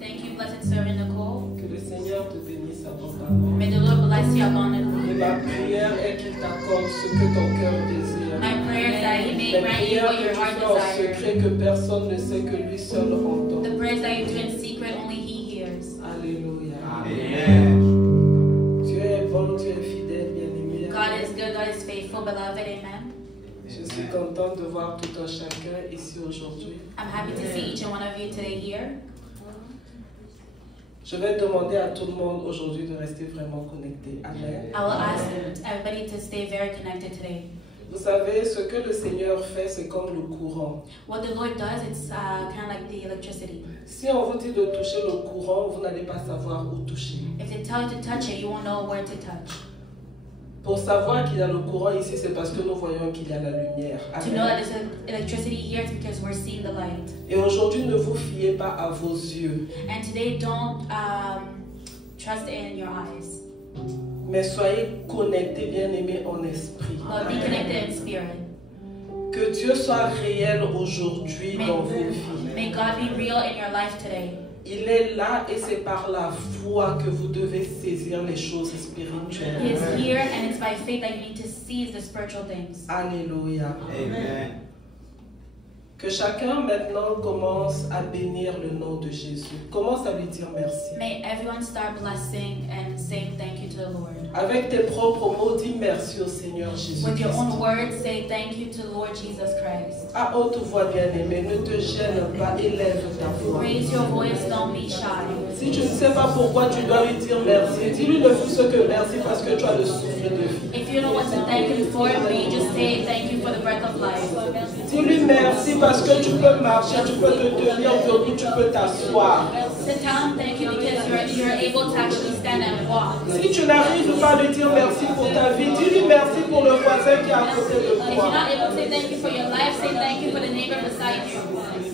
Thank you, blessed servant Nicole. Que le Seigneur te bénisse abondamment. May the Lord bless you abundantly. Et ma prière est qu'il t'accorde ce que ton cœur désire. My prayer is that He may Les grant you prières what que your tu heart fais en desires. secret que personne ne sait que lui seul entend. The prayers that you do in secret, only He hears. Alléluia. Amen. Dieu est bon, Dieu est fidèle, bien-aimé. God is good, God is faithful, beloved. Amen. Je suis contente de voir tout un chacun ici aujourd'hui. I'm happy to see each and one of you today here. Je vais demander à tout le monde aujourd'hui de rester vraiment connecté. Amen. I will ask everybody to stay very connected today. Vous savez, ce que le Seigneur fait, c'est comme le courant. What the Lord does, it's kind of like the electricity. Si on vous dit de toucher le courant, vous n'allez pas savoir où toucher. If they tell you to touch it, you won't know where to touch. Pour savoir qu'il y a le courant ici, c'est parce que nous voyons qu'il y a la lumière. To know that there's electricity here, it's because we're seeing the light. Et aujourd'hui, ne vous fiez pas à vos yeux, And today, don't trust in your eyes, mais soyez connectés, bien-aimés, en esprit. but be connected in spirit. Que Dieu soit réel aujourd'hui May, dans vos vies. may God be real in your life today. Il est là et c'est par la foi que vous devez saisir les choses He spirituelles. is here, and it's by faith that you need to seize the spiritual things. Alléluia. Amen. Que chacun maintenant commence à bénir le nom de Jésus. Commence à lui dire merci. May everyone start blessing and saying thank you to the Lord. Avec tes propres mots, dis merci au Seigneur Jésus. With your own words, say thank you to Lord Jesus Christ. À haute voix, bien-aimé, ne te gêne pas, élève ta voix. Raise your voice, don't be shy. Si tu ne sais pas pourquoi tu dois lui dire merci, dis-lui ne fût ce que merci parce que tu as le souffle de vie. If you don't want to thank him for it, may you just say thank you for the breath of life. Dis-lui merci parce que tu peux marcher, tu peux te tenir debout, tu peux t'asseoir. So tell him thank you because you're able to actually stand and walk. Si tu n'arrives pas à lui dire merci pour ta vie, dis-lui merci pour le voisin qui est à côté de If you're toi. not able to say thank you for your life, say thank you for the neighbor beside you.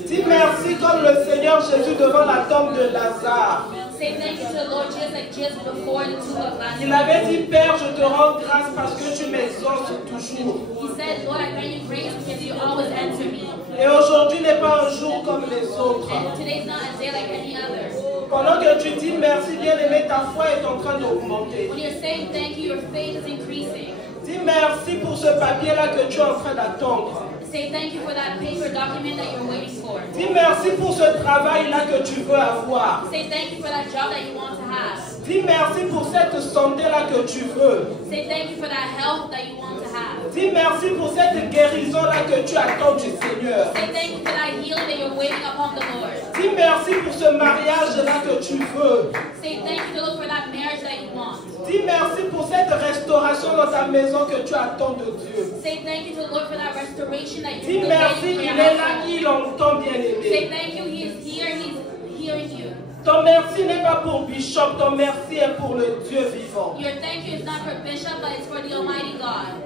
Dis merci comme le Seigneur Jésus devant la tombe de Lazare. Say thank you to the Lord Jesus like just before the tomb of Il Lazarus. avait dit, Père, je te rends grâce parce que tu m'exauces toujours. He said, Lord, I grant you grace because you always answer me. Et aujourd'hui n'est pas un jour comme les autres. And today's not a day like any other. Pendant que tu dis merci, bien-aimé, ta foi est en train d'augmenter. When you're saying thank you, your faith is increasing. Dis merci pour ce papier-là que tu es en train d'attendre. Say thank you for that paper document that you're waiting for. Dis merci pour ce travail-là que tu veux avoir. Say thank you for that job that you want to have. Dis merci pour cette santé-là que tu veux. Say thank you for that health that you want to have. Dis merci pour cette guérison-là que tu attends du Seigneur. Say thank you for that healing that you're waiting upon the Lord. Dis merci pour ce mariage-là que tu veux. Say thank you to the Lord for that marriage that you want. Dis merci pour cette restauration dans ta maison que tu attends de Dieu. Say thank you to the Lord for that restoration that Dis you're merci, waiting for il your est là, household. il entend bien Say aimé. thank you, He is here, He's hearing you. Ton merci n'est pas pour Bishop, ton merci est pour le Dieu vivant. Your thank you is not for Bishop, but it's for the Almighty God.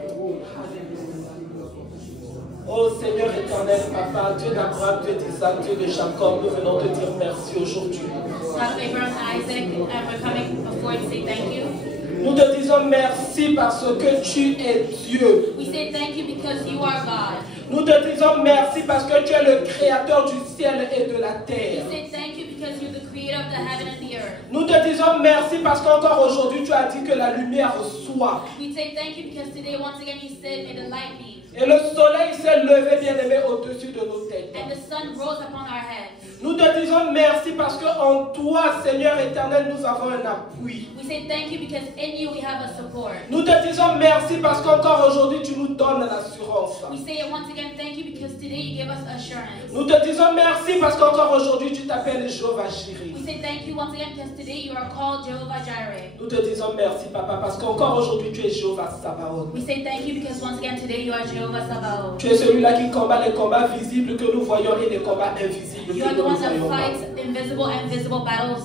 Oh Seigneur éternel, Papa, Dieu d'Abraham, Dieu d'Isaac, Dieu de Jacob, nous venons te dire merci aujourd'hui. God of Abraham and Isaac, and we're coming before to say thank you. Nous te disons merci parce que tu es Dieu. We say thank you because you are God. Nous te disons merci parce que tu es le créateur du ciel et de la We terre. say thank you because you're the creator of the heaven and the earth. Nous te disons merci parce qu'encore aujourd'hui tu as dit que la lumière soit. We say thank you because today once again you said may the light be. Et le soleil s'est levé, bien-aimé, au-dessus de nos têtes. And the sun rose upon our heads. Nous te disons merci parce qu'en toi, Seigneur éternel, nous avons un appui. We say thank you because in you we have a support. Nous te disons merci parce qu'encore aujourd'hui, tu nous donnes l'assurance. We say once again thank you because today you give us assurance. Nous te disons merci parce qu'encore aujourd'hui, tu t'appelles Jéhovah Jireh. We say thank you once again because today you are called Jehovah Jireh. Nous te disons merci, Papa, parce qu'encore aujourd'hui, tu es Jéhovah Sabaoth. We say thank you because once again today you are Jehovah Sabaoth. Tu es celui-là qui combat les combats visibles que nous voyons et les combats invisibles You que are the nous ne one that voyons pas. fights invisible and visible battles.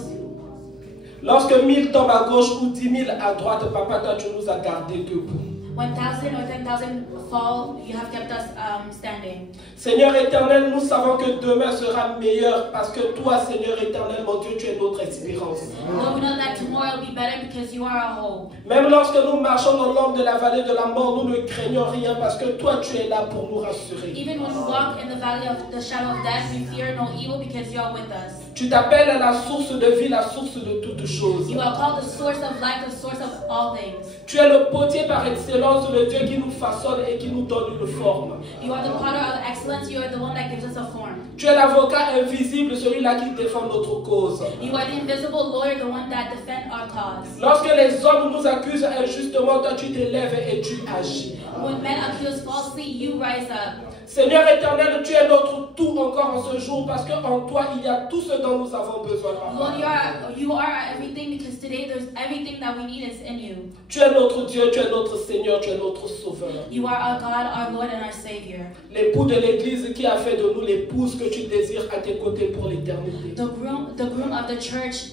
Lorsque 1000 tombent à gauche ou 10 000 à droite, Papa, toi, tu nous as gardés debout. 1,000 or 10,000 fall, you have kept us standing. Seigneur éternel, nous savons que demain sera meilleur parce que toi, Seigneur éternel, mon Dieu, tu es notre espérance. Lord, we know that tomorrow will be better because you are our hope. Même lorsque nous marchons dans l'ombre de la vallée de la mort, nous ne craignons rien parce que toi, tu es là pour nous rassurer. Even when we walk in the valley of the shadow of death, we fear no evil because you are with us. Tu t'appelles à la source de vie, la source de toutes choses. You are called the source of life, the source of all things. Tu es le potier par excellence, le Dieu qui nous façonne et qui nous donne une forme. You are the potter of excellence. You are the one that gives us a form. Tu es l'avocat invisible, celui-là qui défend notre cause. You are the invisible lawyer, the one that defends our cause. Lorsque les hommes nous accusent injustement, toi tu t'élèves et tu agis. When men accuse falsely, you rise up. Seigneur éternel, tu es notre tout encore en ce jour parce qu'en toi il y a tout ce dont nous avons besoin. Lord, you are our everything because today there's everything that we need is in you. Tu es notre Dieu, tu es notre Seigneur, tu es notre Sauveur. You are our God, our Lord, and our Savior. L'époux de l'Église qui a fait de nous l'épouse que tu désires à tes côtés pour l'éternité. The groom of the church,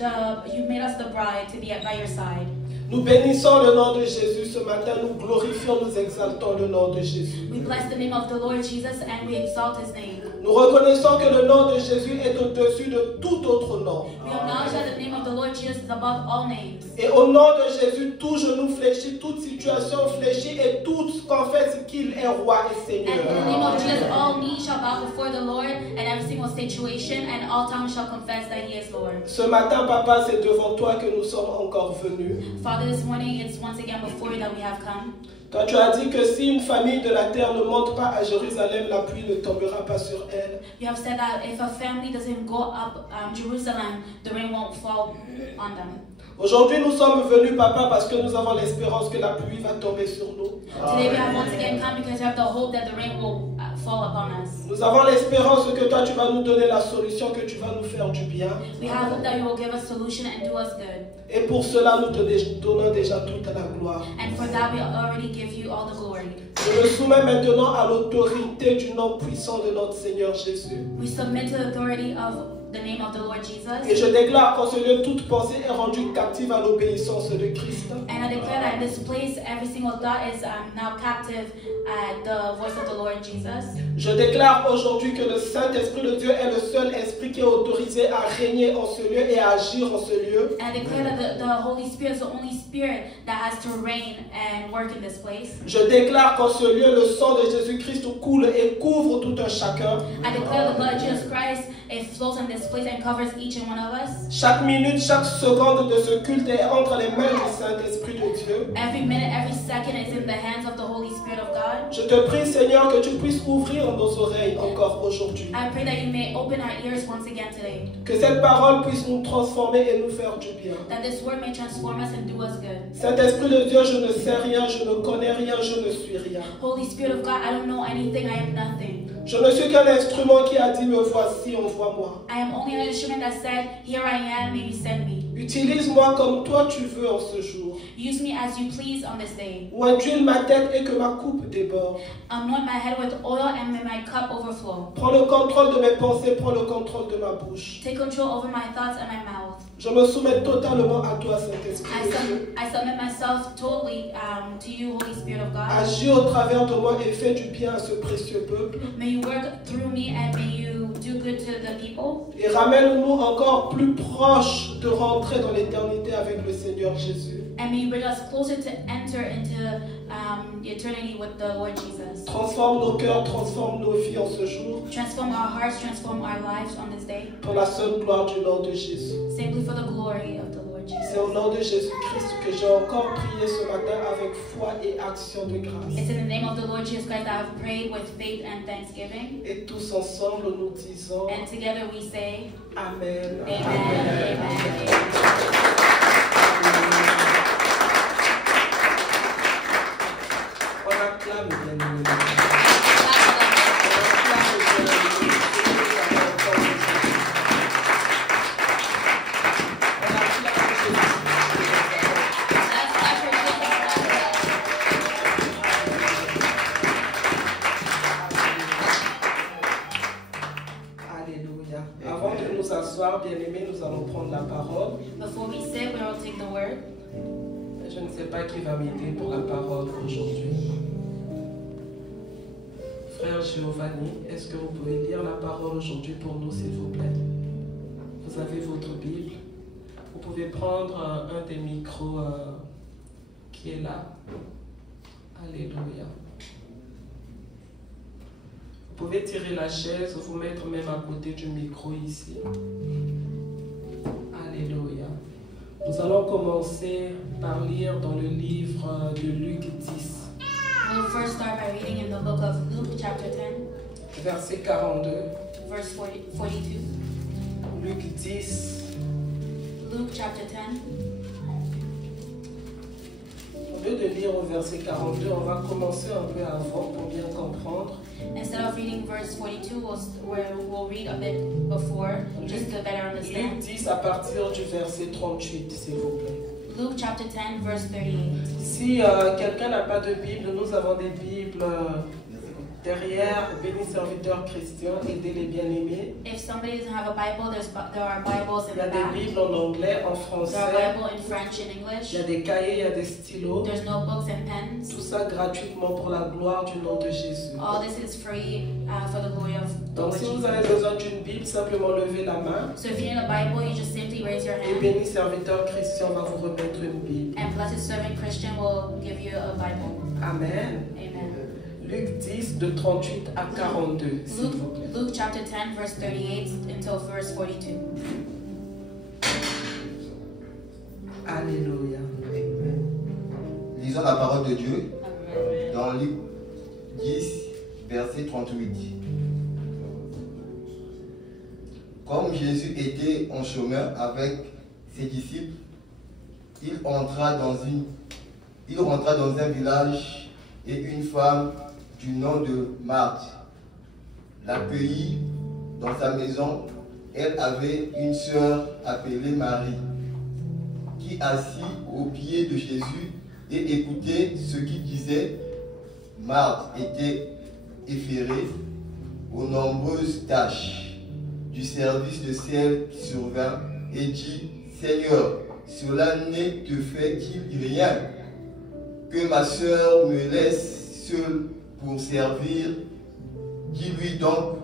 you made us the bride to be by your side. Nous bénissons le nom de Jésus ce matin, nous glorifions, nous exaltons le nom de Jésus. We bless the name of the Lord Jesus and we exalt his name. Nous reconnaissons que le nom de Jésus est au-dessus de tout autre nom. We acknowledge that the name of the Lord Jesus is above all names. Et au nom de Jésus, tout genou fléchit, toute situation fléchit et tout confesse qu'il est roi et Seigneur. And in the name of Jesus, all knees shall bow before the Lord and every single situation and all tongues shall confess that he is Lord. Ce matin, Papa, c'est devant toi que nous sommes encore venus. Father, this morning it's once again before you that we have come. Toi, tu as dit que si une famille de la terre ne monte pas à Jérusalem, la pluie ne tombera pas sur elle. You have said that if a family doesn't go up Jerusalem, the rain won't fall on them. Aujourd'hui, nous sommes venus, Papa, parce que nous avons l'espérance que la pluie va tomber sur nous. Today we have once again come because we have the hope that the rain will fall upon us. Nous avons l'espérance que toi, tu vas nous donner la solution, que tu vas nous faire du bien. We have hope that you will give us solution and do us good. Et pour cela, nous te donnons déjà toute la gloire. And for that we already give you all the glory. Je me soumets maintenant à l'autorité du nom puissant de notre Seigneur Jésus. We submit to the authority of the name of the Lord Jesus. Et je déclare qu'en ce lieu, toute pensée est rendue captive à l'obéissance de Christ. And I declare that in this place, every single thought is now captive at the voice of the Lord Jesus. Je déclare aujourd'hui que le Saint-Esprit de Dieu est le seul esprit qui est autorisé à régner en ce lieu et à agir en ce lieu. And I declare that the Holy Spirit is the only spirit that has to reign and work in this place. Je déclare qu'en ce lieu, le sang de Jésus-Christ coule et couvre tout un chacun. I declare the blood of Jesus Christ, it flows in this place and covers each and one of us. Chaque minute, chaque seconde de ce culte est entre les mains du Saint-Esprit de Dieu. Every minute, every second is in the hands of the Holy Spirit of God. Je te prie, Seigneur, que tu puisses ouvrir nos oreilles encore aujourd'hui. I pray that you may open our ears once again today. Que cette parole puisse nous transformer et nous faire du bien. That this word may transform us and do us good. Saint-Esprit de Dieu, je ne sais rien, je ne connais rien, je ne suis rien. Holy Spirit of God, I don't know anything, I am nothing. Je ne suis qu'un instrument qui a dit, me voici, envoie-moi. I am only an instrument that said, here I am, may you send me. Utilise-moi comme toi tu veux en ce jour. Use me as you please on this day. Ou induis ma tête et que ma coupe déborde. Anoint my head with oil and may my cup overflow. Prends le contrôle de mes pensées, prends le contrôle de ma bouche. Take control over my thoughts and my mouth. Je me soumets totalement à toi, Saint-Esprit de Dieu. I submit myself totally to you, Holy Spirit of God. Agis au travers de moi et fais du bien à ce précieux peuple. May you work through me and may you do good to the people. Et ramène-nous encore plus proches de rentrer dans l'éternité avec le Seigneur Jésus. And may you bring us closer to enter into eternity with the Lord Jesus. Transforme nos cœurs, transforme nos vies en ce jour. Transform our hearts, transform our lives on this day. Pour la seule gloire du nom de Jésus. Simply for the glory of the Lord C'est au Jesus. nom de Jésus-Christ que j'ai encore prié ce matin avec foi et action de grâce. It's in the name of the Lord Jesus Christ that I have prayed with faith and thanksgiving. Et tous ensemble nous disons And together we say, Amen. Amen, amen, amen. On acclame bien. Alléluia. Avant de nous asseoir, bien-aimés, nous allons prendre la parole. Before we sit, we will take the word. Je ne sais pas qui va m'aider pour la parole aujourd'hui. Frère Giovanni, est-ce que vous pouvez lire la parole aujourd'hui pour nous, s'il vous plaît? Vous avez votre Bible. Vous pouvez prendre un des micros qui est là. Alléluia. Vous pouvez tirer la chaise ou vous mettre même à côté du micro ici. Alléluia. Nous allons commencer par lire dans le livre de Luc 10. We'll first start by reading in the book of Luke, chapter 10, Verset 42. verse 42. Luc 10. Luke, chapter 10. Au lieu de lire au verset 42, on va commencer un peu avant pour bien comprendre. Instead of reading verse 42, we'll read a bit before, just to better Luc understand. 10 à partir du verset 38, s'il vous plaît. Luke, chapter 10, verse 38. Si quelqu'un n'a pas de Bible, nous avons des Bibles derrière. Béni serviteur Christian, aidez les bien-aimés. If somebody doesn't have a Bible, there are Bibles in Il y a the des back. Bibles en anglais, en There are français. Bibles in French and Il English. y a des cahiers, il y a des stylos. There's notebooks and pens. Tout ça gratuitement pour la gloire du nom de Jésus. All this is free for the glory of the Donc Lord si vous Jesus. avez besoin d'une Bible, simplement levez la main. So if you need a Bible, you just simply raise your Et hand, béni serviteur Christian va vous remettre une Bible. and Blessed Servant Christian will give you a Bible. Amen. Amen. Luc 10 de 38 à 42, s'il vous plaît. Luke chapter 10, verse 38 until verse 42. Alléluia. Lisons la parole de Dieu Amen. dans Luc 10, verset 38. Comme Jésus était en chemin avec ses disciples, il rentra dans un village et une femme du nom de Marthe l'accueillit dans sa maison. Elle avait une sœur appelée Marie qui, assis aux pieds de Jésus et écoutait ce qu'il disait. Marthe était effarée aux nombreuses tâches du service de celle qui survint et dit: Seigneur, cela ne te fait-il rien que ma sœur me laisse seule pour servir? Dis-lui donc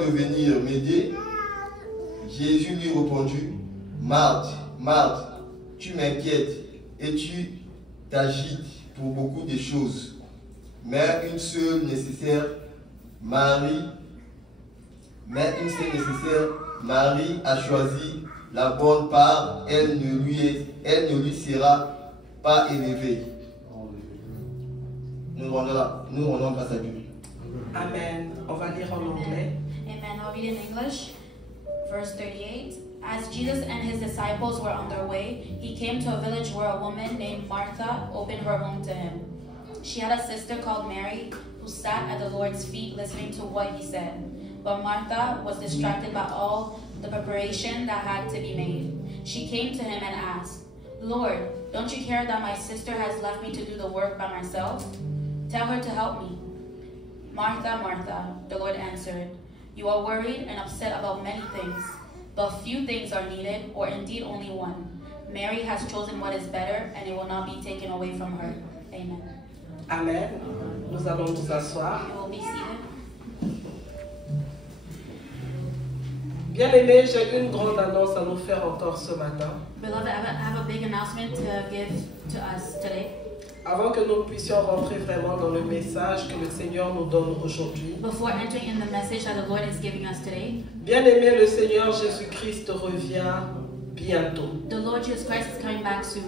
de venir m'aider. Jésus lui répondit: Marthe, Marthe, tu m'inquiètes et tu t'agites pour beaucoup de choses. Mais une seule nécessaire, Marie a choisi la bonne part, elle ne lui sera pas élevée. Nous rendons grâce à Dieu. Amen. On va lire en anglais. Amen. I'll read in English. Verse 38. As Jesus and his disciples were on their way, he came to a village where a woman named Martha opened her home to him. She had a sister called Mary who sat at the Lord's feet listening to what he said. But Martha was distracted by all the preparation that had to be made. She came to him and asked, Lord, don't you care that my sister has left me to do the work by myself? Tell her to help me. Martha, Martha, the Lord answered, you are worried and upset about many things, but few things are needed, or indeed only one. Mary has chosen what is better, and it will not be taken away from her. Amen. Amen. Nous allons nous asseoir. You will be seated. Bien-aimés, j'ai une grande annonce à nous faire encore ce matin. Beloved, I have a big announcement to give to us today. Avant que nous puissions rentrer vraiment dans le message que le Seigneur nous donne aujourd'hui. Before entering in the message that the Lord is giving us today, Bien-aimé, le Seigneur Jésus-Christ revient bientôt. the Lord Jesus Christ is coming back soon.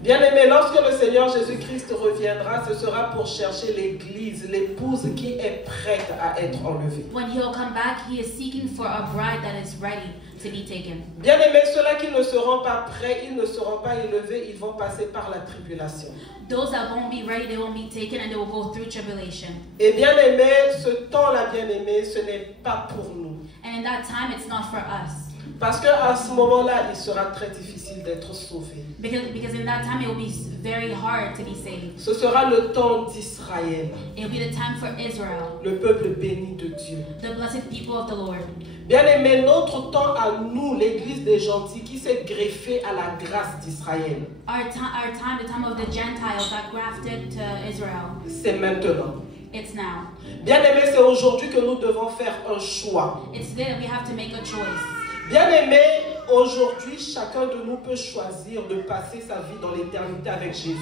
Bien-aimé, lorsque le Seigneur Jésus-Christ reviendra, ce sera pour chercher l'église, l'épouse qui est prête à être enlevée. When he'll come back, he is seeking for a bride that is ready to be taken. Bien-aimés, ceux-là qui ne seront pas prêts, ils ne seront pas élevés, ils vont passer par la tribulation. Those that won't be ready, they won't be taken, and they will go through tribulation. Et bien-aimés, ce temps-là, bien-aimés, ce n'est pas pour nous. And in that time, it's not for us. Parce qu'à ce moment-là, il sera très difficile d'être sauvé. Because in that time it will be very hard to be saved. Ce sera le temps d'Israël, It will be the time for Israel, le peuple béni de Dieu. the blessed people of the Lord. Bien-aimés, notre temps à nous, l'église des gentils, qui s'est greffée à la grâce d'Israël, Our time, the time of the Gentiles that grafted to Israel, c'est maintenant. it's now. Bien-aimés, c'est aujourd'hui que nous devons faire un choix. It's today that we have to make a choice. Bien-aimés, aujourd'hui, chacun de nous peut choisir de passer sa vie dans l'éternité avec Jésus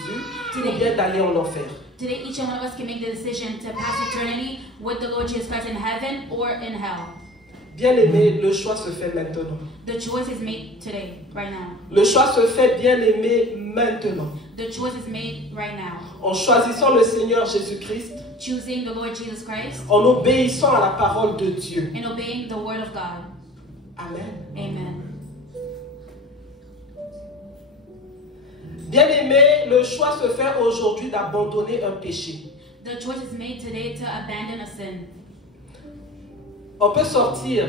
ou bien d'aller en enfer. Today, each one of us can make the decision to pass eternity with the Lord Jesus Christ in heaven or in hell. Bien-aimés, le choix se fait maintenant. The choice is made today, right now. Le choix se fait, bien-aimés, maintenant. The choice is made right now. En choisissant le Seigneur Jésus-Christ, Choosing the Lord Jesus Christ en obéissant à la parole de Dieu. and obeying the word of God. Amen. Amen. Bien-aimés, le choix se fait aujourd'hui d'abandonner un péché. The choice is made today to abandon a sin. On peut sortir,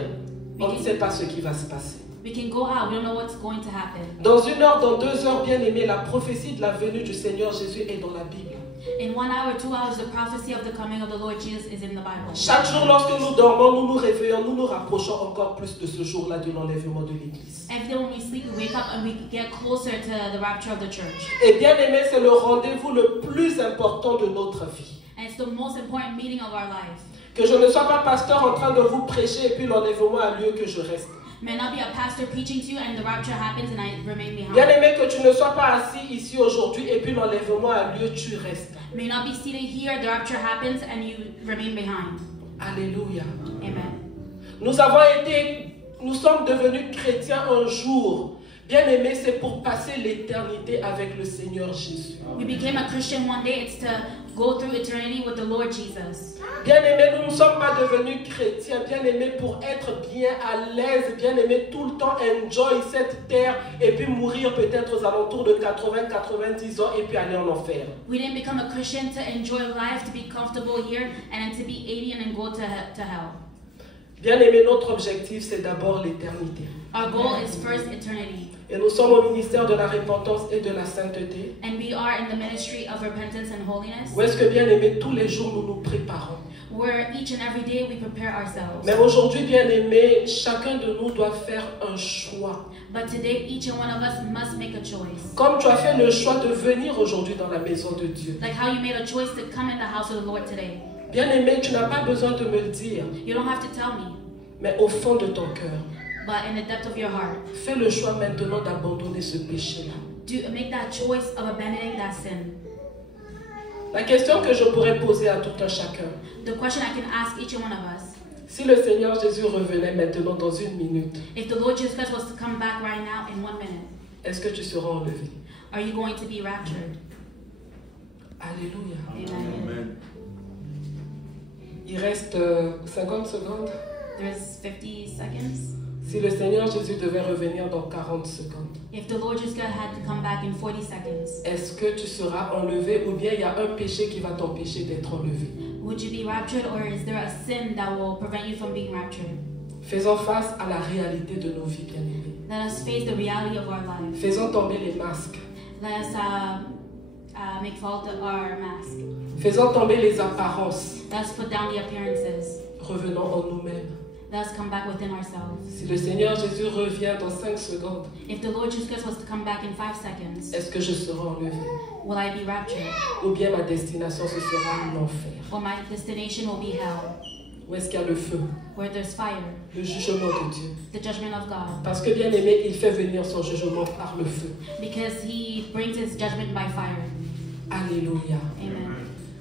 on ne sait pas ce qui va se passer. We can go out, we don't know what's going to happen. Dans 1 heure, dans 2 heures, bien-aimés, la prophétie de la venue du Seigneur Jésus est dans la Bible. In 1 hour, 2 hours, the prophecy of the coming of the Lord Jesus is in the Bible. Chaque jour, lorsque nous dormons, nous nous réveillons, nous nous rapprochons encore plus de ce jour-là de l'enlèvement de l'Église. Every day when we sleep, we wake up and we get closer to the rapture of the church. Et bien-aimés, c'est le rendez-vous le plus important de notre vie. And it's the most important meeting of our life. Que je ne sois pas pasteur en train de vous prêcher et puis l'enlèvement a lieu que je reste. May not be a pastor preaching to you and the rapture happens and I remain behind. Bien-aimé, que tu ne sois pas assis ici aujourd'hui et puis l'enlèvement a lieu, tu restes. May not be seated here, the rapture happens and you remain behind. Alléluia. Amen. Nous sommes devenus chrétiens un jour. Bien-aimé, c'est pour passer l'éternité avec le Seigneur Jésus. We became a Christian one day, it's to go through eternity with the Lord Jesus. Bien-aimés, nous ne sommes pas devenus chrétiens, bien-aimés, pour être bien à l'aise, bien-aimés, tout le temps enjoy cette terre et puis mourir peut-être aux alentours de 80-90 ans et puis aller en enfer. We didn't become a Christian to enjoy life, to be comfortable here, and then to be 80 and then go to hell. Bien-aimés, notre objectif, c'est d'abord l'éternité. Our goal is first eternity. Et nous sommes au ministère de la repentance et de la sainteté. And we are in the ministry of repentance and holiness, Où est-ce que, bien-aimés, tous les jours, nous nous préparons. where each and every day we prepare ourselves. Mais aujourd'hui, bien-aimés, chacun de nous doit faire un choix. But today, each and one of us must make a choice. Comme tu as fait le choix de venir aujourd'hui dans la maison de Dieu. Like how you made a choice to come in the house of the Lord today. Bien-aimé, tu n'as pas besoin de me le dire, You don't have to tell me, mais au fond de ton cœur, but in the depth of your heart, fais le choix maintenant d'abandonner ce péché-là. make that choice of abandoning that sin. La question que je pourrais poser à tout un chacun, The question I can ask each and one of us, si le Seigneur Jésus revenait maintenant dans 1 minute, if the Lord Jesus Christ was to come back right now in 1 minute, est-ce que tu seras enlevé? are you going to be raptured? Alléluia. Amen. Il reste 50 secondes. There's 50 seconds. Si le Seigneur Jésus devait revenir dans 40 secondes, If the Lord Jesus Christ had to come back in 40 seconds, est-ce que tu seras enlevé ou bien il y a un péché qui va t'empêcher d'être enlevé? would you be raptured, or is there a sin that will prevent you from being raptured? Faisons face à la réalité de nos vies, bien-aimés. Let us face the reality of our life. Faisons tomber les masques. Let us make fall our mask. Faisons tomber les apparences. Let us put down the appearances. Revenons en nous-mêmes. Let us come back within ourselves. Si le Seigneur Jésus revient dans 5 secondes, If the Lord Jesus Christ was to come back in 5 seconds, est-ce que je serai enlevé? will I be raptured? Ou bien ma destination, ce sera l'enfer? Or my destination will be hell, Où est-ce qu'il y a le feu? where there's fire, Le jugement de Dieu. the judgment of God. Parce que, bien aimé, il fait venir son jugement par le feu. Because he brings his judgment by fire. Alléluia. Amen.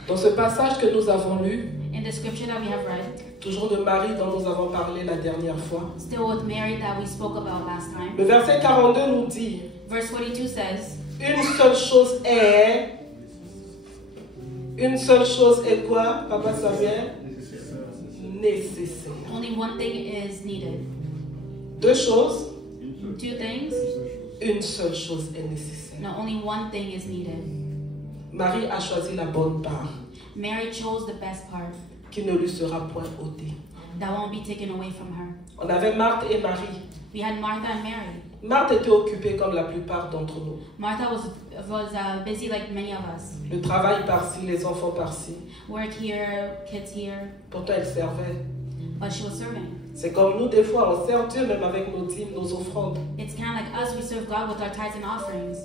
Dans ce passage que nous avons lu, In the scripture that we have read, toujours de Marie dont nous avons parlé la dernière fois, still with Mary that we spoke about last time, le verset 42 nous dit, verse 42 says, une seule chose est quoi, Papa Samuel? Nécessaire. only one thing is needed. 2 choses, 2 things? une seule chose est nécessaire. No, only one thing is needed. Marie a choisi la bonne part, Mary chose the best part qui ne lui sera point ôtée. that won't be taken away from her. On avait Marthe et Marie. We had Martha and Mary. Marthe était occupée comme la plupart d'entre nous. Martha was busy like many of us. Le travail par-ci, les enfants par-ci. Work here, kids here, Pourtant, elle servait. but she was serving. C'est comme nous, des fois, on sert Dieu même avec nos dîmes, nos offrandes. It's kind of like us, we serve God with our tithes and offerings.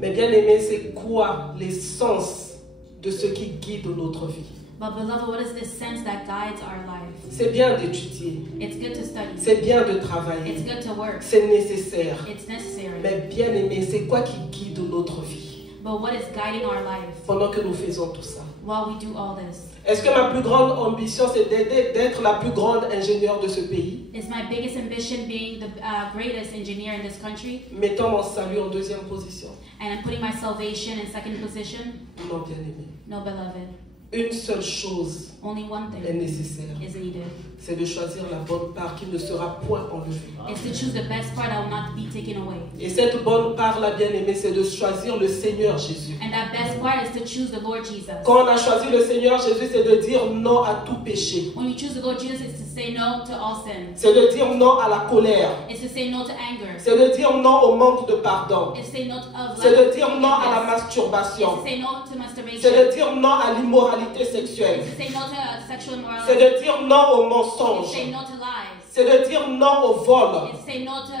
Mais bien aimé, c'est quoi l'essence de ce qui guide notre vie? But beloved, what is this sense that guides our life? C'est bien d'étudier, It's good to study. c'est bien de travailler, It's good to work. c'est nécessaire. It's necessary. Mais bien aimé, c'est quoi qui guide notre vie But what is guiding our life pendant que nous faisons tout ça? while we do all this? Est-ce que ma plus grande ambition, c'est d'être la plus grande ingénieure de ce pays? Is my biggest ambition being the greatest engineer in this country? Mettons mon salut en deuxième position. And I'm putting my salvation in second position? Non, bien aimé. No, beloved. Une seule chose Only one est thing nécessaire. is needed. C'est de choisir la bonne part qui ne sera point enlevée. It's to choose the best part that will not be taken away. Et cette bonne part-là, bien aimé, c'est de choisir le Seigneur Jésus. And that best part is to choose the Lord Jesus. Quand on a choisi le Seigneur Jésus, c'est de dire non à tout péché. When we choose the Lord Jesus, it's to say no to all sin. C'est de dire non à la colère. It's to say no to anger. C'est de dire non au manque de pardon. It's to say no to C'est de dire non à la It's masturbation. to say no to masturbation. C'est de dire non à l'immoralité sexuelle. It's to say no to sexual C'est immorality. de dire non au It's to mensonge. say no to lies. C'est de dire non au vol. It's to say no to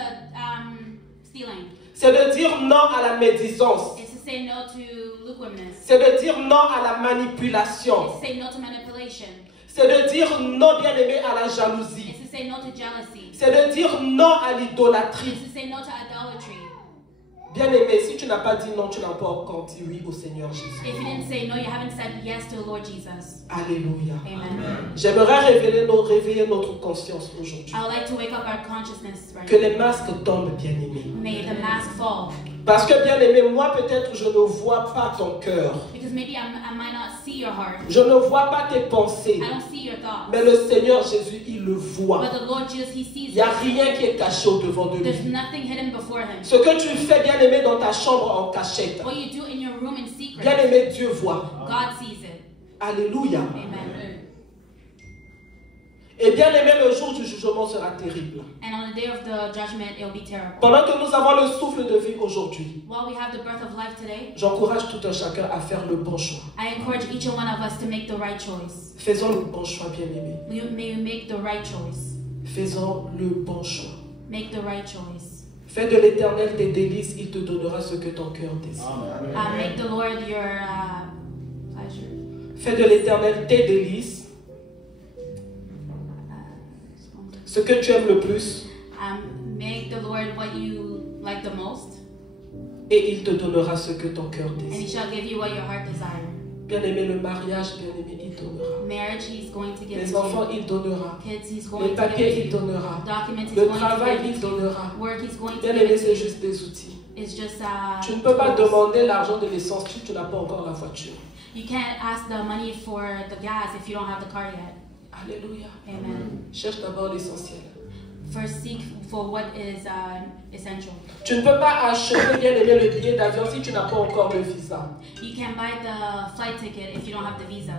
stealing. C'est de dire non à la médisance. It's to say no to lukewarmness. C'est de dire non à la It's manipulation. to say no to manipulation. C'est de dire non, bien aimé, à la jalousie. It's to say no to jealousy. C'est de dire non à l'idolâtrie. It's to say no to idolatry. Bien aimé, si tu n'as pas dit non, tu n'as pas encore dit oui au Seigneur Jésus. If you didn't say no, you haven't said yes to the Lord Jesus. Alléluia. Amen. J'aimerais réveiller notre conscience aujourd'hui. I would like to wake up our consciousness right Que now. les masques tombent, bien aimé. May the mask fall. Parce que, bien aimé, moi peut-être je ne vois pas ton cœur. Because maybe I might not see your heart. Je ne vois pas tes pensées. I don't see your thoughts. Mais le Seigneur Jésus, il le voit. But the Lord Jesus, He Il sees n'y a it. rien qui est caché au-devant de There's lui. nothing hidden before Him. Ce que tu fais, bien aimé, dans ta chambre en cachette, What you do in your room in secret, bien aimé, Dieu voit. God sees it. Alléluia. Amen. Et bien aimé, le jour du jugement sera terrible. And on the day of the judgment, it will be terrible. Pendant que nous avons le souffle de vie aujourd'hui, While we have the breath of life today, j'encourage tout un chacun à faire le bon choix. I encourage each and one of us to make the right choice. Faisons le bon choix, bien aimé. May we make the right choice. Faisons le bon choix. Make the right choice. Fais de l'Éternel tes délices, il te donnera ce que ton cœur désire. Make the Lord your pleasure. Fais de l'Éternel tes délices, ce que tu aimes le plus, Make the Lord what you like the most, et il te donnera ce que ton cœur and He désire. shall give you what your heart desire. Bien aimé, le mariage, bien aimé, il donnera. Marriage, He's going to give it Les to enfants, you. il donnera. Kids, He's Les going to give papiers, it il to you. donnera. Documents, He's Le going travail, to give il it to you. donnera. Work, He's going to Bien give aimé, it to c'est you. juste des outils. It's just Tu ne peux pas tools. demander l'argent de l'essence si tu n'as pas encore la voiture. You can't ask the money for the gas if you don't have the car yet. Alléluia. Amen. Cherche d'abord l'essentiel. First, seek for what is essential. Tu ne peux pas acheter, bien aimé, le billet d'avion si tu n'as pas encore le visa. You can't buy the flight ticket if you don't have the visa.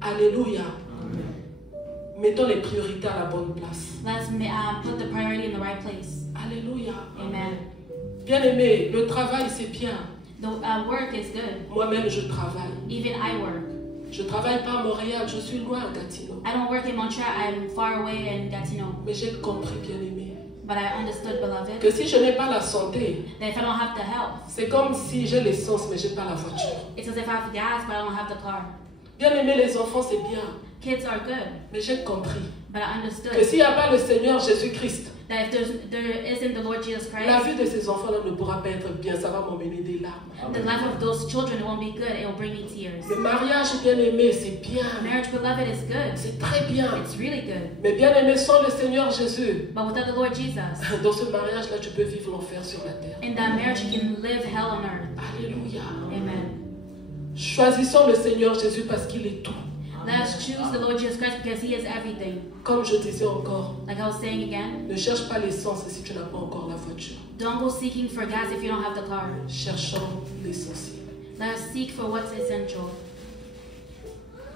Alléluia. Mettons les priorités à la bonne place. Let's put the priority in the right place. Alléluia. Amen. Bien aimé, le travail c'est bien. The work is good. Moi-même je travaille. Even I work. Je travaille pas à Montréal, je suis loin à Gatineau. I don't work in Montreal. I'm far away in Gatineau. Mais j'ai compris, bien aimé, But I understood, beloved, que si je n'ai pas la santé, that if I don't have the health, c'est comme si j'ai l'essence mais j'ai pas la voiture. it's as if I have the gas but I don't have the car. Bien aimé, les enfants c'est bien. Kids are good, Mais j'ai compris but I que understood s'il n'y a pas le Seigneur Jésus-Christ, that if there isn't the Lord Jesus la Christ, vie de ces enfants-là ne pourra pas être bien, ça va m'emmener des larmes. the life of those children won't be good. It will bring me tears. Le mariage, bien aimé, c'est bien. Marriage, beloved, is good. C'est très bien. It's really good. Mais bien aimé, sans le Seigneur Jésus, But without the Lord Jesus, dans ce mariage-là, tu peux vivre l'enfer sur la terre. in that marriage, you can live hell on earth. Alléluia. Amen. Choisissons le Seigneur Jésus parce qu'il est tout. Let's choose the Lord Jesus Christ because He is everything. Comme je disais encore, Like I was saying again, ne cherche pas l'essence si tu n'as pas encore la voiture. don't go seeking for gas if you don't have the car. Cherchons l'essentiel. Let us seek for what's essential.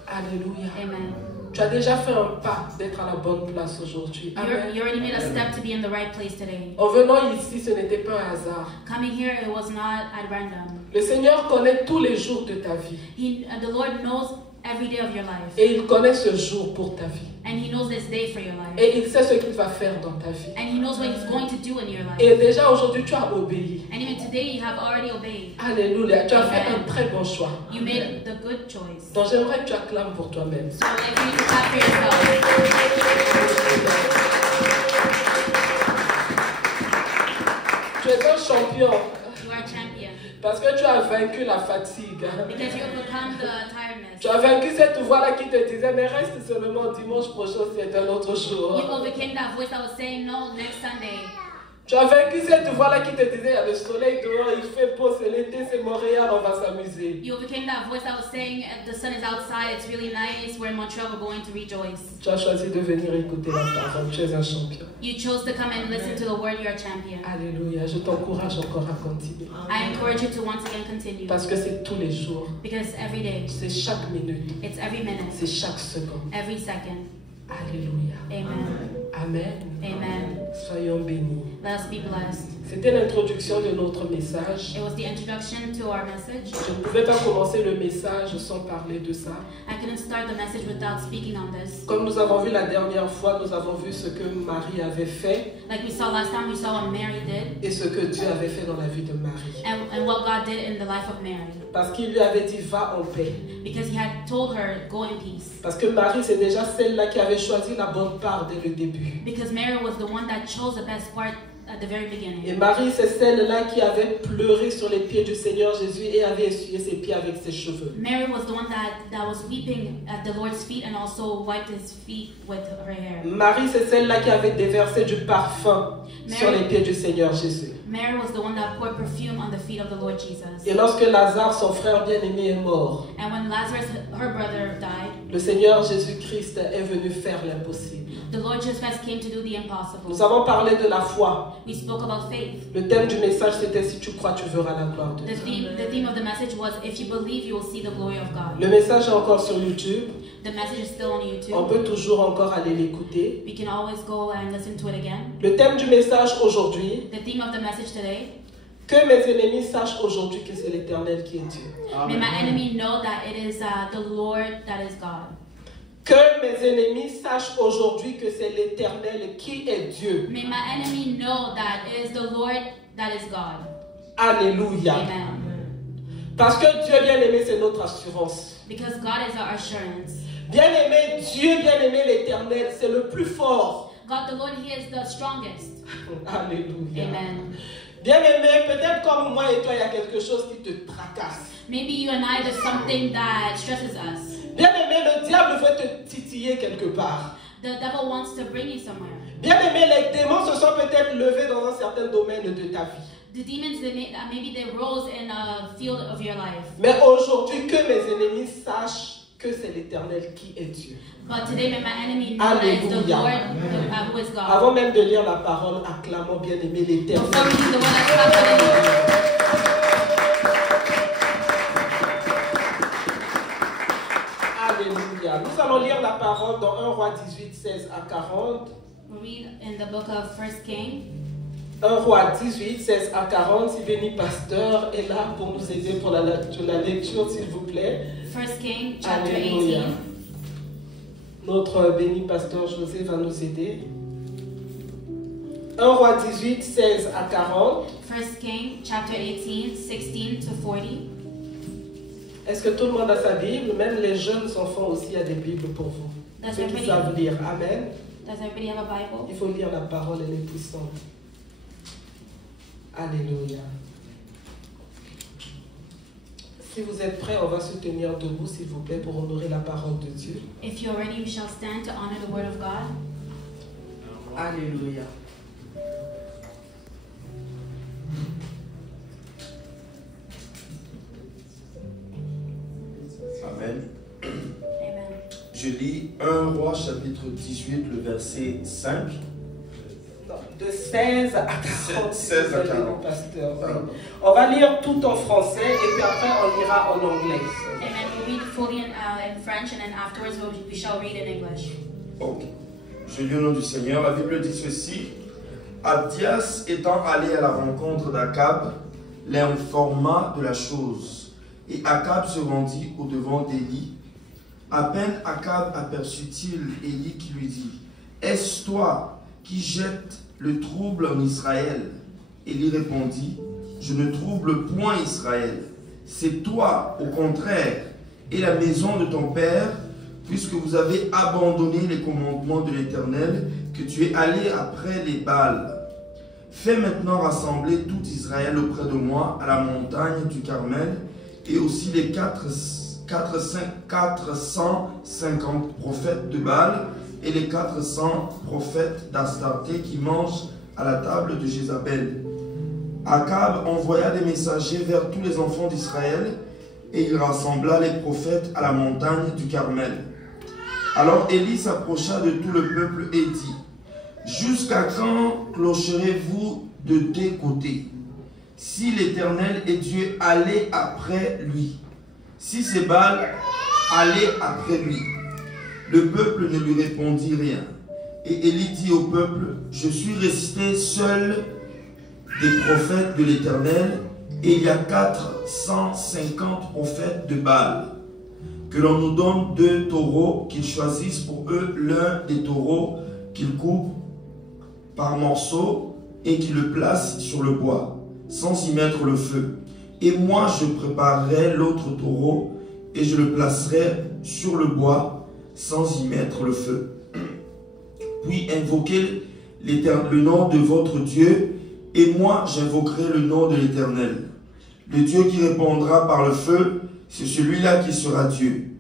Alléluia. Amen. Tu as déjà fait un pas d'être à la bonne place aujourd'hui. Amen. You already made a step to be in the right place today. En venant ici, ce n'était pas un hasard. Coming here, it was not at random. Le Seigneur connaît tous les jours de ta vie. The Lord knows every day of your life. Et il connaît ce jour pour ta vie. And He knows this day for your life. Et il sait ce qu'il va faire dans ta vie. And He knows what He's going to do in your life. Et déjà aujourd'hui, tu as obéi. And even today, you have already obeyed. Alléluia. Tu as fait un très bon choix. You made the good choice. Donc j'aimerais que tu acclames pour toi-même. So if you clap for yourself. Tu es un champion. You are a champion. Parce que tu as vaincu la fatigue. Because you overcome the tiredness. Tu as vaincu cette voix-là qui te disait, mais reste seulement dimanche prochain, c'est un autre jour. You overcame that voice that was saying, no, next Sunday. Tu as vaincu cette voix-là qui te disait, il y a le soleil dehors, il fait beau, c'est l'été, c'est Montréal, on va s'amuser. You overcame that voice that was saying, the sun is outside, it's really nice, we're in Montreal, we're going to rejoice. Tu as choisi de venir écouter la parole, tu es un champion. You chose to come and listen to the word, you're a champion. Alléluia, je t'encourage encore à continuer. I encourage you to once again continue. Parce que c'est tous les jours, Because every day, c'est chaque minute, it's every minute, c'est chaque seconde. every second. Alléluia. Amen. Amen. Amen. Soyons bénis. Let us be blessed. C'était l'introduction de notre message. It was the introduction to our message. Je ne pouvais pas commencer le message sans parler de ça. I couldn't start the message without speaking on this. Comme nous avons vu la dernière fois, nous avons vu ce que Marie avait fait Like we saw last time, we saw what Mary did et ce que Dieu avait fait dans la vie de Marie. and what God did in the life of Mary. Parce qu'il lui avait dit, va en paix. Because He had told her, go in peace. Parce que Marie, c'est déjà celle-là qui avait choisi la bonne part dès le début. Because Mary was the one that chose the best part at the very Et beginning. Marie, c'est celle-là qui avait pleuré sur les pieds du Seigneur Jésus et avait essuyé ses pieds avec ses cheveux. Mary was the one that was weeping at the Lord's feet and also wiped His feet with her hair. Marie, c'est celle-là qui avait déversé du parfum sur les pieds du Seigneur Jésus. Mary was the one that poured perfume on the feet of the Lord Jesus. Et lorsque Lazare, son frère bien-aimé, est mort, And when Lazarus, her brother, died, le Seigneur Jésus-Christ est venu faire l'impossible. the Lord Jesus Christ came to do the impossible. Nous avons parlé de la foi. We spoke about faith. Le thème du message, c'était si tu crois, tu verras la gloire de Dieu. The theme of the message was, if you believe, you will see the glory of God. Le message est encore sur YouTube. The message is still on On YouTube. peut toujours encore aller l'écouter. We can always go and listen to it again. Le thème du message aujourd'hui, The theme of the message today, que mes ennemis sachent aujourd'hui que c'est l'Éternel qui est Dieu. may my enemy know that it is the Lord that is God. Que mes ennemis sachent aujourd'hui que c'est l'Éternel qui est Dieu. May my enemy know that it is the Lord that is God. Alléluia. Amen. Parce que Dieu bien-aimé, c'est notre assurance. Because God is our assurance. Bien-aimé, Dieu bien-aimé, l'Éternel, c'est le plus fort. God, the Lord, He is the strongest. Alléluia. Amen. Bien-aimé, peut-être comme moi et toi, il y a quelque chose qui te tracasse. Maybe you and I, there's something that stresses us. Bien-aimé, le diable veut te titiller quelque part. The devil wants to bring you somewhere. Bien-aimé, les démons se sont peut-être levés dans un certain domaine de ta vie. The demons, maybe they rose in a field of your life. Mais aujourd'hui, que mes ennemis sachent que c'est l'Éternel qui est Dieu. But today, may my enemy know that it's the Alléluia. Lord who is God. Avant même de lire la parole, acclamons bien-aimé l'Éternel. Before we read the word, let's clap for the Lord. Alléluia. Nous allons lire la parole dans 1 Roi 18, 16 à 40. We read in the book of 1 King. 1 Roi 18, 16 à 40. Si béni pasteur est là pour nous aider pour la lecture, s'il vous plaît. 1 King, chapter Alléluia. 18. Notre béni pasteur José va nous aider. 1 Roi 18, 16 à 40. 1 King, chapter 18, 16 to 40. Est-ce que tout le monde a sa Bible? Même les jeunes enfants aussi, il y a des Bibles pour vous. Does Ceux qui everybody, savent lire. Amen. does everybody have a Bible? Il faut lire la parole, elle est puissante. Alléluia. Si vous êtes prêts, on va se tenir debout, s'il vous plaît, pour honorer la parole de Dieu. If you're ready, we shall stand to honor the word of God. Alléluia. Amen. Amen. Je lis 1 Roi chapitre 18, le verset 5. Non, de 16 à 40. 16 à 40. Pasteur, oui. On va lire tout en français et puis après on lira en anglais. Amen. We'll read fully in French and then afterwards we shall read in English. Ok. Je lis au nom du Seigneur. La Bible dit ceci. Abdias étant allé à la rencontre d'Akab, l'informa de la chose. Et Akab se rendit au-devant d'Élie. À peine Akab aperçut-il Élie qui lui dit, « Est-ce toi qui jettes le trouble en Israël ?» Élie répondit, « Je ne trouble point Israël. C'est toi, au contraire, et la maison de ton père, puisque vous avez abandonné les commandements de l'Éternel, que tu es allé après les Baals. Fais maintenant rassembler tout Israël auprès de moi à la montagne du Carmel, et aussi les 450 prophètes de Baal et les 400 prophètes d'Astarté qui mangent à la table de Jézabel. » Akab envoya des messagers vers tous les enfants d'Israël, et il rassembla les prophètes à la montagne du Carmel. Alors Élie s'approcha de tout le peuple et dit, « Jusqu'à quand clocherez-vous de tes côtés? Si l'Éternel est Dieu, allez après lui. Si c'est Baal, allez après lui. » Le peuple ne lui répondit rien. Et Élie dit au peuple, « Je suis resté seul des prophètes de l'Éternel, et il y a 450 prophètes de Baal. Que l'on nous donne 2 taureaux, qu'ils choisissent pour eux l'un des taureaux qu'ils coupent par morceaux et qu'ils le placent sur le bois, sans y mettre le feu. Et moi je préparerai l'autre taureau et je le placerai sur le bois, sans y mettre le feu. Puis invoquez le nom de votre Dieu, et moi j'invoquerai le nom de l'Éternel. Le Dieu qui répondra par le feu, c'est celui-là qui sera Dieu. »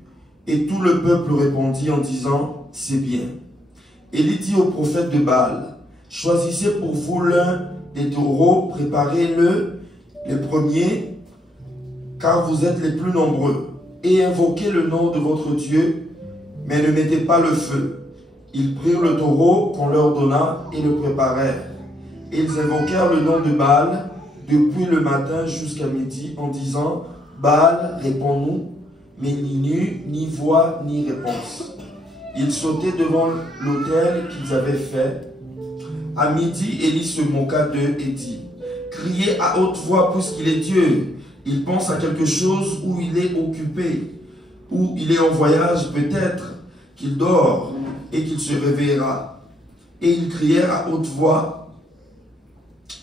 Et tout le peuple répondit en disant, « C'est bien. » Élie dit au prophète de Baal, « Choisissez pour vous l'un des taureaux, préparez-le, les premiers, car vous êtes les plus nombreux, et invoquez le nom de votre Dieu, mais ne mettez pas le feu. » Ils prirent le taureau qu'on leur donna et le préparèrent. Et ils invoquèrent le nom de Baal depuis le matin jusqu'à midi en disant, « Baal, réponds-nous. » Mais ni nu, ni voix, ni réponse. Ils sautaient devant l'autel qu'ils avaient fait. À midi, Élie se moqua d'eux et dit, « Criez à haute voix puisqu'il est Dieu. Il pense à quelque chose où il est occupé, où il est en voyage peut-être, qu'il dort et qu'il se réveillera. » Et ils crièrent à haute voix,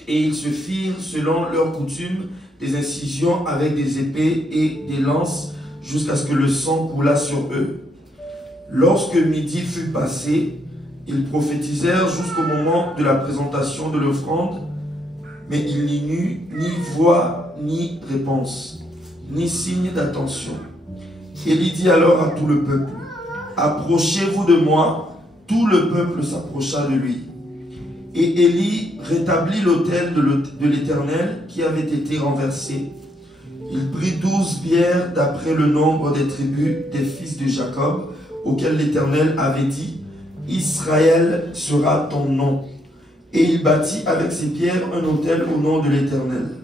et ils se firent, selon leur coutume, des incisions avec des épées et des lances, jusqu'à ce que le sang coulât sur eux. Lorsque midi fut passé, ils prophétisèrent jusqu'au moment de la présentation de l'offrande, mais il n'y eut ni voix, ni réponse, ni signe d'attention. Élie dit alors à tout le peuple, « Approchez-vous de moi. » Tout le peuple s'approcha de lui. Et Élie rétablit l'autel de l'Éternel qui avait été renversé. Il prit 12 bières d'après le nombre des tribus des fils de Jacob, auxquels l'Éternel avait dit, « Israël sera ton nom. » Et il bâtit avec ces pierres un autel au nom de l'Éternel.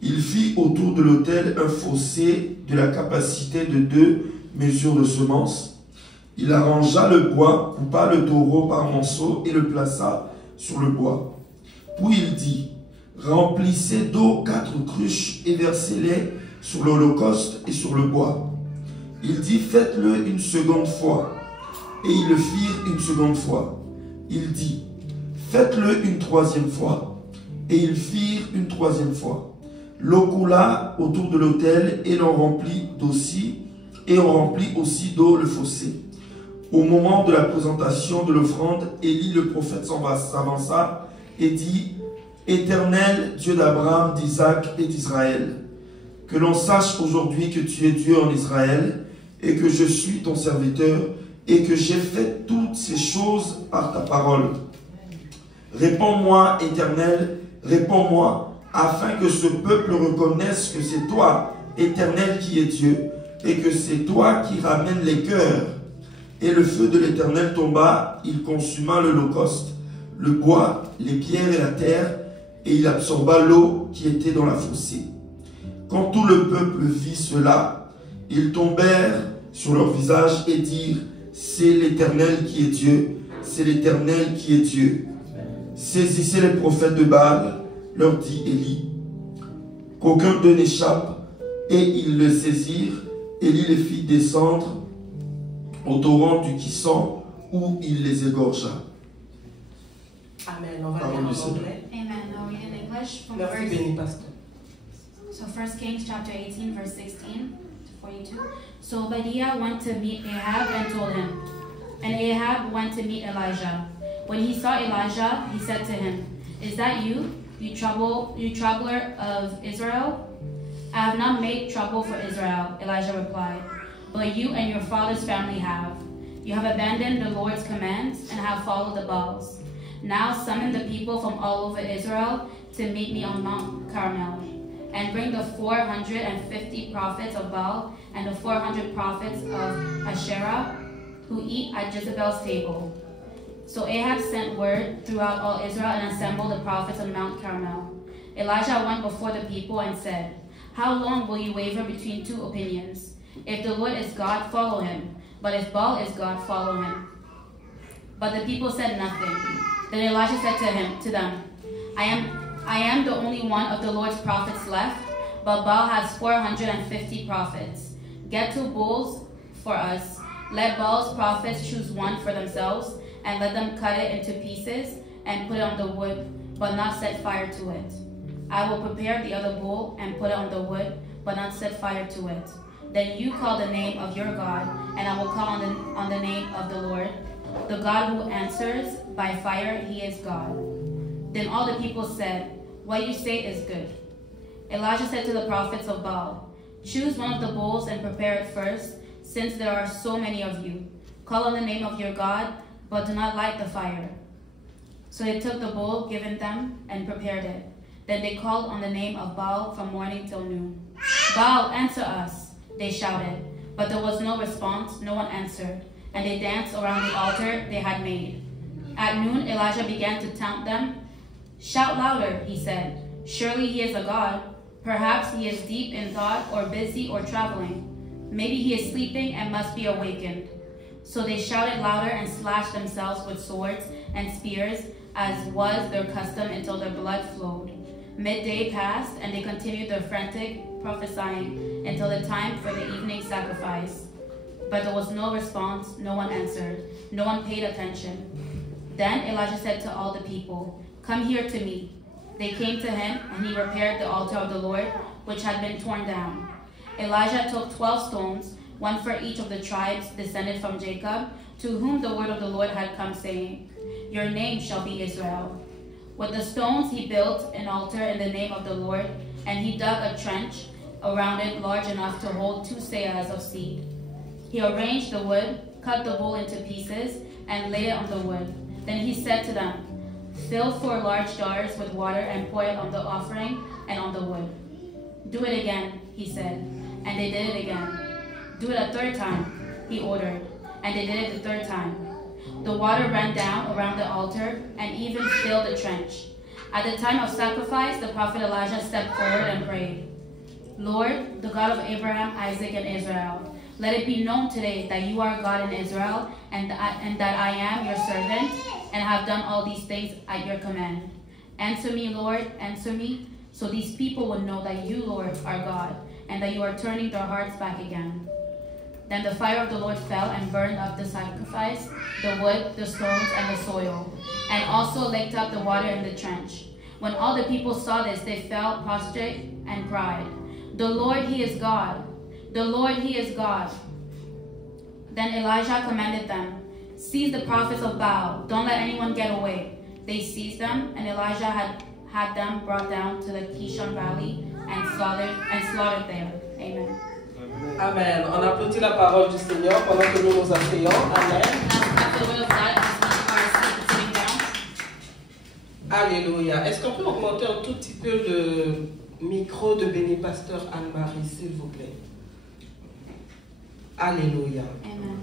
Il fit autour de l'autel un fossé de la capacité de 2 mesures de semences. Il arrangea le bois, coupa le taureau par monceaux et le plaça sur le bois. Puis il dit, « Remplissez d'eau 4 cruches et versez-les sur l'holocauste et sur le bois. » Il dit, « Faites-le une seconde fois. » Et ils le firent une seconde fois. Il dit, « Faites-le une troisième fois. » Et ils firent une troisième fois. L'eau coula autour de l'autel et l'on remplit aussi d'eau le fossé. Au moment de la présentation de l'offrande, Élie le prophète s'avança et dit, « Éternel, Dieu d'Abraham, d'Isaac et d'Israël, que l'on sache aujourd'hui que tu es Dieu en Israël et que je suis ton serviteur et que j'ai fait toutes ces choses par ta parole. Réponds-moi, Éternel, réponds-moi, afin que ce peuple reconnaisse que c'est toi, Éternel, qui es Dieu, et que c'est toi qui ramènes les cœurs. » Et le feu de l'Éternel tomba, il consuma l'holocauste, le bois, les pierres et la terre, et il absorba l'eau qui était dans la fossée. Quand tout le peuple vit cela, ils tombèrent sur leur visage et dirent, c'est l'Éternel qui est Dieu, c'est l'Éternel qui est Dieu. Saisissez les prophètes de Baal, leur dit Élie, qu'aucun d'eux n'échappe, et ils le saisirent. Élie les fit descendre au torrent du Kishon, où il les égorgea. Amen. On va lire en anglais. Amen. Now read in English from Merci, verse. béni pasteur. So 1 Kings chapter 18, verse 16 to 42. So Obadiah went to meet Ahab and told him. And Ahab went to meet Elijah. When he saw Elijah, he said to him, "Is that you, you troubler of Israel?" "I have not made trouble for Israel," Elijah replied, "but you and your father's family have. You have abandoned the Lord's commands and have followed the Baals. Now summon the people from all over Israel to meet me on Mount Carmel, and bring the 450 prophets of Baal and the 400 prophets of Asherah who eat at Jezebel's table." So Ahab sent word throughout all Israel and assembled the prophets on Mount Carmel. Elijah went before the people and said, "How long will you waver between two opinions? If the Lord is God, follow him. But if Baal is God, follow him." But the people said nothing. Then Elijah said to them, I am the only one of the Lord's prophets left, but Baal has 450 prophets. Get 2 bulls for us. Let Baal's prophets choose one for themselves, and let them cut it into pieces and put it on the wood, but not set fire to it. I will prepare the other bull and put it on the wood, but not set fire to it. Then you call the name of your God, and I will call on the name of the Lord. The God who answers by fire, he is God. Then all the people said, "What you say is good." Elijah said to the prophets of Baal, "Choose one of the bulls and prepare it first, since there are so many of you. Call on the name of your God, but do not light the fire." So they took the bull given them and prepared it. Then they called on the name of Baal from morning till noon. "Baal, answer us," they shouted. But there was no response, no one answered, and they danced around the altar they had made. At noon, Elijah began to taunt them. "Shout louder," he said. "Surely he is a god. Perhaps he is deep in thought or busy or traveling. Maybe he is sleeping and must be awakened." So they shouted louder and slashed themselves with swords and spears, as was their custom, until their blood flowed. Midday passed, and they continued their frantic prophesying until the time for the evening sacrifice. But there was no response, no one answered, no one paid attention. Then Elijah said to all the people, "Come here to me." They came to him, and he repaired the altar of the Lord, which had been torn down. Elijah took 12 stones, one for each of the tribes descended from Jacob, to whom the word of the Lord had come, saying, "Your name shall be Israel." With the stones he built an altar in the name of the Lord, and he dug a trench around it large enough to hold 2 seahs of seed. He arranged the wood, cut the bull into pieces, and laid it on the wood. Then he said to them, "Fill 4 large jars with water and pour it on the offering and on the wood." "Do it again," he said, and they did it again. "Do it a 3rd time," he ordered, and they did it the 3rd time. The water ran down around the altar and even filled the trench. At the time of sacrifice, the prophet Elijah stepped forward and prayed, "Lord, the God of Abraham, Isaac, and Israel, let it be known today that you are God in Israel, and that I am your servant, and have done all these things at your command. Answer me, Lord, answer me, so these people will know that you, Lord, are God, and that you are turning their hearts back again." Then the fire of the Lord fell and burned up the sacrifice, the wood, the stones, and the soil, and also licked up the water in the trench. When all the people saw this, they fell prostrate and cried, "The Lord, he is God! The Lord, he is God!" Then Elijah commanded them, "Seize the prophets of Baal. Don't let anyone get away." They seized them, and Elijah had them brought down to the Kishon Valley and slaughtered there. Amen. Amen. On applaudit la parole du Seigneur pendant que nous nous asseyons. Amen. That's the will of God as we are sitting down. Alléluia. Est-ce qu'on peut augmenter un tout petit peu le micro de béni pasteur Anne-Marie, s'il vous plaît? Alléluia. Amen.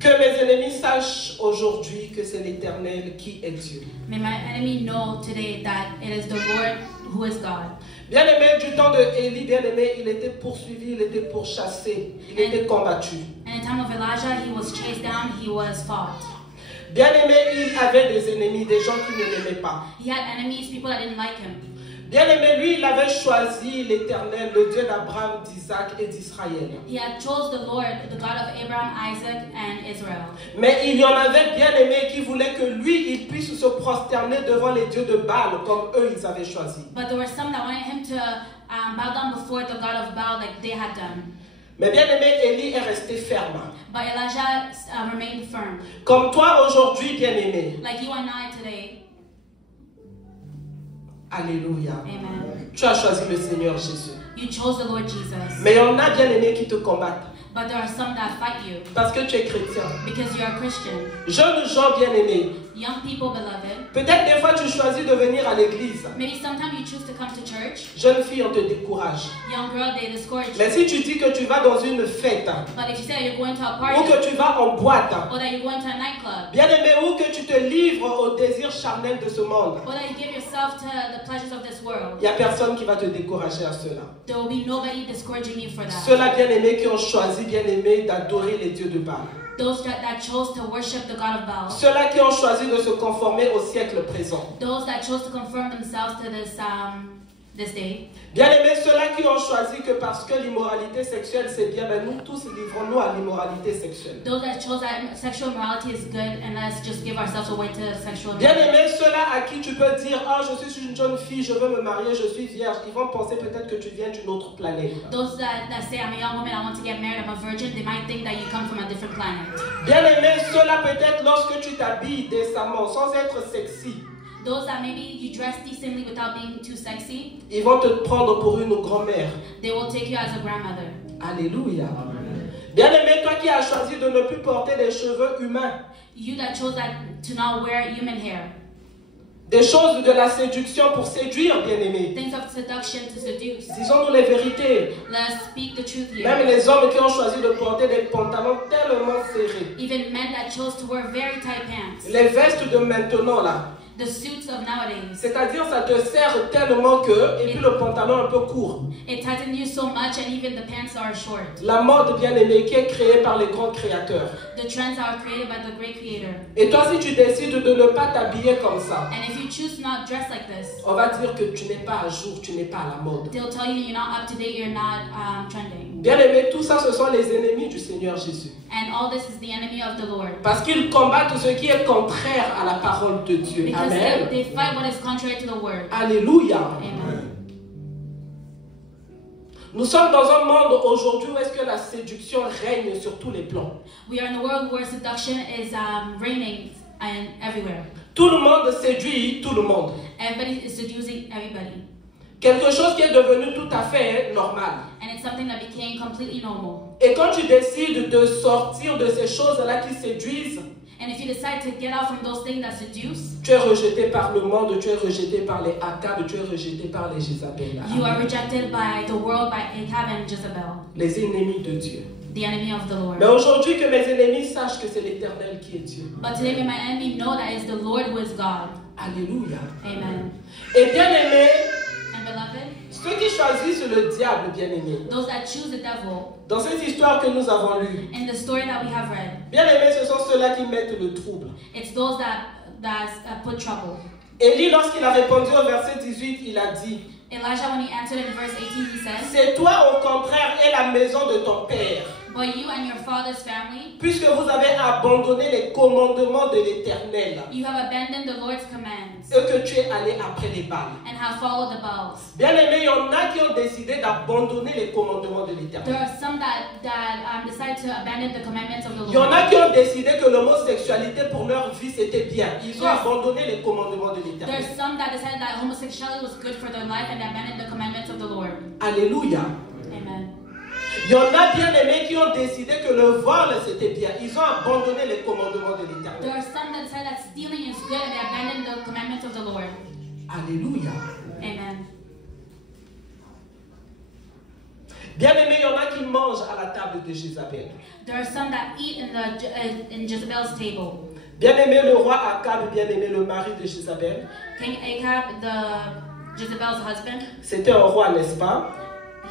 Que Que mes ennemis sachent aujourd'hui que c'est l'Éternel qui est Dieu. May my enemy know today that it is the Lord who is God. Bien-aimé, du temps de Élie, bien-aimé, il était poursuivi, il était pourchassé, il était combattu. In the time of Elijah, he was chased down, he was fought. Bien-aimé, il avait des ennemis, des gens qui ne l'aimaient pas. He had enemies, people that didn't like him. Bien-aimé, lui, il avait choisi l'Éternel, le Dieu d'Abraham, d'Isaac et d'Israël. He had chose the Lord, the God of Abraham, Isaac, and Israel. Mais il y en avait bien-aimés qui voulaient que lui, il puisse se prosterner devant les dieux de Baal, comme eux, ils avaient choisi. But there were some that wanted him to bow down before the God of Baal like they had done. Mais bien-aimé, Élie est resté ferme. But Elijah remained firm. Comme toi aujourd'hui, bien-aimé. Like you and I today. Alléluia. Amen. Tu as choisi le Seigneur Jésus. You chose the Lord Jesus. Mais il y en a bien-aimés qui te combattent. But there are some that fight you. Parce que tu es chrétien. Because you're a Christian. Jeunes gens bien-aimés. Young people, beloved. Peut-être des fois tu choisis de venir à l'église. Maybe sometimes you choose to come to church. Jeune fille, on te décourage. Young girl, they discourage you. Mais si tu dis que tu vas dans une fête, But if you say that you're going to a ou party, que tu vas en boîte, or that you're going to a nightclub, bien-aimé, ou que tu te livres au désir charnel de ce monde, or that you give yourself to the pleasures of this world, il n'y a personne qui va te décourager à cela. there will be nobody discouraging you for that. Ceux-là, bien-aimés, qui ont choisi, bien-aimés, d'adorer les dieux de Baal. Those that chose to worship the God of Baal. Ceux-là qui ont choisi de se conformer au siècle présent. Those that chose to conform themselves to this day. Bien-aimés, ceux-là qui ont choisi que parce que l'immoralité sexuelle c'est bien, mais nous tous livrons-nous à l'immoralité sexuelle. Those that chose that sexual morality is good and let's just give ourselves away to sexual morality. Bien-aimés, ceux-là à qui tu peux dire, ah, je suis une jeune fille, je veux me marier, je suis vierge, ils vont penser peut-être que tu viens d'une autre planète. Those that say, I'm a young woman, I want to get married, I'm a virgin, they might think that you come from a different planet. Bien-aimés, ceux-là peut-être lorsque tu t'habilles décemment, sans être sexy, Those that maybe you dress decently without being too sexy, ils vont te prendre pour une grand-mère. they will take you as a grandmother. Alléluia. Bien-aimé, toi qui as choisi de ne plus porter des cheveux humains, You that chose that to not wear human hair, des choses de la séduction pour séduire, bien-aimé. things of seduction to seduce. Disons-nous les vérités. Let's speak the truth Même here. les hommes qui ont choisi de porter des pantalons tellement serrés. Even men that chose to wear very tight pants. Les vestes de maintenant là. The suits of nowadays. C'est-à-dire ça te serre tellement que, et puis le pantalon un peu court. It tightens you so much and even the pants are short. La mode bien-aimée qui est créée par les grands créateurs. The trends are created by the great creator. Et toi si tu décides de ne pas t'habiller comme ça, And if you choose to not dress like this, on va dire que tu n'es pas à jour, tu n'es pas à la mode. they'll tell you you're not up to date, you're not trending. Bien-aimé, tout ça ce sont les ennemis du Seigneur Jésus. And all this is the enemy of the Lord. Parce qu'ils combattent ce qui est contraire à la parole de Dieu. Because Amen. they fight what is contrary to the word. Alléluia. Amen. Nous sommes dans un monde aujourd'hui où est-ce que la séduction règne sur tous les plans. We are in a world where seduction is reigning and everywhere. Tout le monde séduit tout le monde. Everybody is seducing everybody. Quelque chose qui est devenu tout à fait normal. And it's something that became completely normal. Et quand tu décides de sortir de ces choses-là qui séduisent, And if you decide to get out from those things that seduce, tu es rejeté par le monde, tu es rejeté par les Akab, tu es rejeté par les Jézabel. you are rejected by the world, by Ahab and Jezebel, Les ennemis de Dieu. the enemy of the Mais Lord. aujourd'hui que mes ennemis sachent que c'est l'Éternel qui est Dieu. But today may my enemy know that it's the Lord who is God. Alléluia. Amen. Et bien aimé, And beloved, ceux qui choisissent le diable, bien aimé, those that choose the devil, dans cette histoire que nous avons lue, in the story that we have read, bien aimé, ce sont ceux-là qui mettent le trouble. it's those that put trouble. Élie, lorsqu'il a répondu au verset 18, il a dit, Elijah, when he answered in verse 18, he says, c'est toi au contraire et la maison de ton père, but you and your father's family, puisque vous avez abandonné les commandements de l'Éternel, you have abandoned the Lord's commands et que tu es allé après les Baals. and have followed the Baals. Bien aimé, il y en a qui ont décidé d'abandonner les commandements de There l'Éternel. are some that decide to abandon the commandments of the Il y en Lord. a qui ont décidé que l'homosexualité pour leur vie c'était bien. Ils ont Yes. abandonné les commandements de l'Éternel. There's some that decided that homosexuality was good for their life and they abandoned the commandments of the Lord. Alléluia. Amen. Il y en a bien aimés qui ont décidé que le vol c'était bien. Ils ont abandonné les commandements de l'Éternel. There are some that decided that stealing is good and they abandoned the commandments of the Lord. Alléluia. Amen. Bien aimé, il y en a qui mangent à la table de Jézabel. There are some that eat in Jezebel's table. Bien aimé, le roi Akab, bien aimé, le mari de Jézabel. King Ahab, Jezebel's husband, C'était un roi, n'est-ce pas?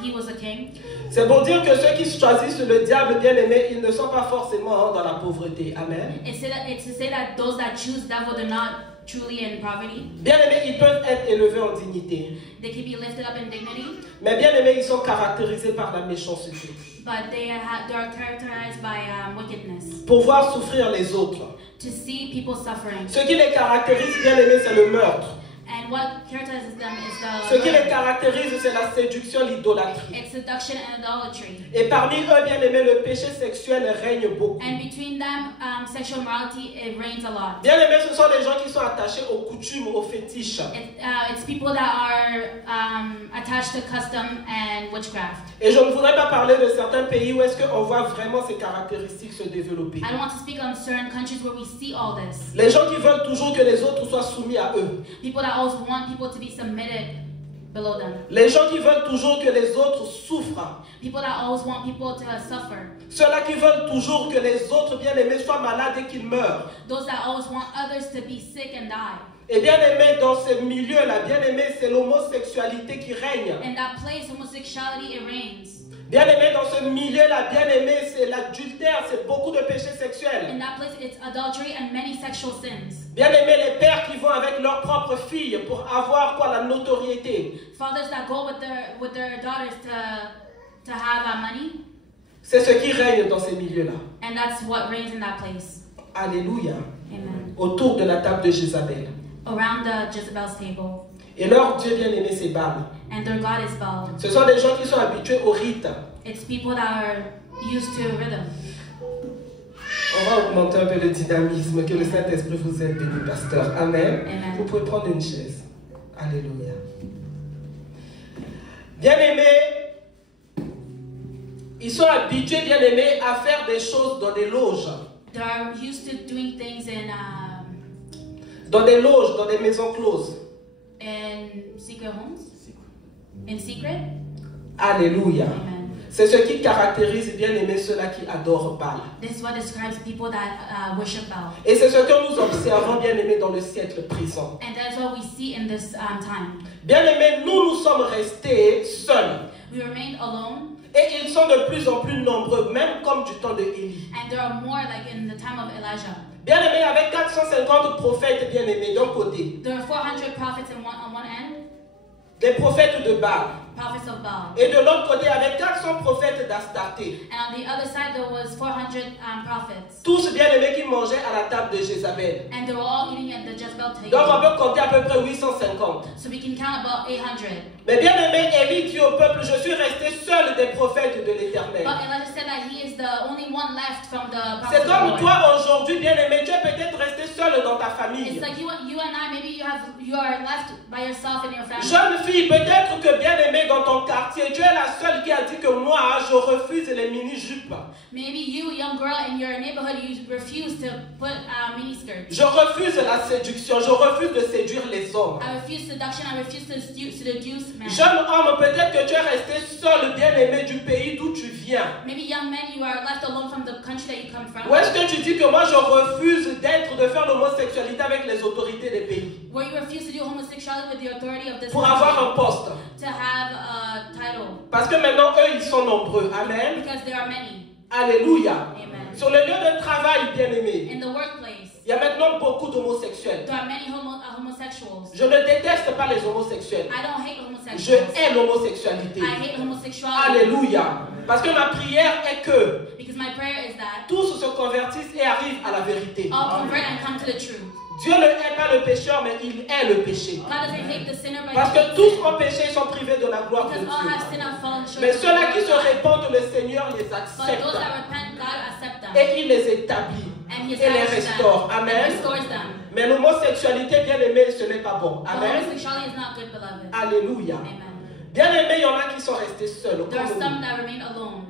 he was a king. C'est pour dire que ceux qui choisissent le diable, bien aimé, ils ne sont pas forcément dans la pauvreté. Amen. It's to say that those that choose devil, they're not truly in poverty. Bien aimé, ils peuvent être élevés en dignité. They can be lifted up in dignity, Mais bien aimé, ils sont caractérisés par la méchanceté. but they are characterized by wickedness. Pour voir souffrir les autres. To see people suffering. Ce qui les caractérise, bien aimé, c'est le meurtre. And what characterizes them is Ce qui les caractérise, c'est la séduction, l'idolâtrie. it's seduction and idolatry. Et parmi eux, bien aimé, le péché sexuel règne beaucoup. And between them, sexual morality, it reigns a lot. Bien aimé, ce sont des gens qui sont attachés aux coutumes, aux fétiches. It's people that are attached to custom and witchcraft. Et je ne voudrais pas parler de certains pays où est-ce qu'on voit vraiment ces caractéristiques se développer. I don't want to speak on certain countries where we see all this. Les gens qui veulent toujours que les autres soient soumis à eux. People that always want people to be submitted below them. Les gens qui veulent toujours que les autres souffrent. People that always want people to suffer. Ceux-là qui veulent toujours que les autres bien-aimés soient malades et qu'ils meurent. Those that always want others to be sick and die. Et bien-aimé, dans ces milieux-là, bien-aimé, c'est l'homosexualité qui règne. In that place, homosexuality, it reigns. Bien-aimé, dans ce milieu-là, bien-aimé, c'est l'adultère, c'est beaucoup de péchés sexuels. In that place, it's adultery and many sexual sins. Bien-aimé, les pères qui vont avec leurs propres filles pour avoir quoi, la notoriété. Fathers that go with their daughters to have money. C'est ce qui règne dans ces milieux-là. And that's what reigns in that place. Alléluia. Amen. Autour de la table de Jézabel. Around the Jezebel's table. Et leur Dieu bien-aimé, c'est Baal. And their God is Baal. Ce sont des gens qui sont habitués au rite. It's people that are used to rhythm. On va augmenter un peu le dynamisme. Que le Saint-Esprit vous aide, béni pasteur. Amen. Amen. Vous pouvez prendre une chaise. Alléluia. Bien-aimés, ils sont habitués, bien-aimés, à faire des choses dans des loges. They're used to doing things Dans des loges, dans des maisons closes. in secret homes. In secret. Alléluia. Amen. C'est ce qui caractérise, bien-aimés, ceux-là qui adorent Baal. This is what describes people that worship Baal. Et c'est ce que nous observons, bien-aimés, dans le siècle présent. And that's what we see in this time. Bien-aimés, nous sommes restés seuls. We remained alone, Et ils sont de plus en plus nombreux, même comme du temps de Élie. and there are more like in the time of Elijah. Bien-aimés, avec 450 prophètes, bien-aimés, d'un côté, There are 400 prophets on one end, des prophètes de Baal. prophets of Baal. Et de l'autre côté, avec 400 prophètes d'Astarté. And on the other side, there was 400 prophets. Tous bien-aimés qui mangeaient à la table de Jézabel. And they were all eating at the Jezebel Donc on table. peut compter à peu près 850. So we can count about 800. Mais bien-aimé, Élie dit au peuple, je suis resté seul des prophètes de l'Éternel. But Elijah said that he is the only one left from the C'est prophets of comme the Lord. toi aujourd'hui, bien-aimé, tu es peut-être resté seul dans ta famille. It's like you and I, maybe you are left by yourself in your family. Jeune fille, peut-être que bien-aimé dans ton quartier, tu es la seule qui a dit que moi, je refuse les mini-jupes. Maybe you, young girl in your neighborhood, you refuse to put miniskirts. Je refuse la séduction, je refuse de séduire les hommes. I refuse seduction. I refuse to seduce men. Jeune homme, peut-être que tu es resté seul, bien-aimé du pays d'où tu viens. Maybe young men, you are left alone from the country that you come from. Ou est-ce que tu dis que moi, je refuse de faire l'homosexualité avec les autorités des pays Where you refuse to do homosexuality with the authority of this pour country, avoir un poste? to have a title, Parce que maintenant, eux, ils sont nombreux. Amen. because there are many. Alléluia. Amen. Sur le lieu de travail, bien-aimé, In the workplace, il y a maintenant beaucoup d'homosexuels. there are many homosexuals. Je ne déteste pas les homosexuels. I don't hate Je homosexuals. hais l'homosexualité. I hate homosexuality. Alléluia. Parce que ma prière est que Because my prayer is that tous se convertissent et arrivent à la vérité. all convert and come to the truth. Dieu ne hait pas le pécheur, mais il hait le péché. God doesn't hate the sinner, but Parce he hates que tous sin. ont péché et sont privés de la gloire de Because all have Dieu. sinned and fallen short Mais of the ceux-là glory qui of se God. répandent, le Seigneur les But accepte. those that repent, God accepts them. Et il les établit. And he Et les establishes restaure. them. Amen. And restores them. Mais l'homosexualité, bien aimée, ce n'est pas bon. But Amen. homosexuality is not good, beloved. Alléluia. Amen. Bien aimé, il y en a qui sont restés seuls. There are comme some nous. that remain alone.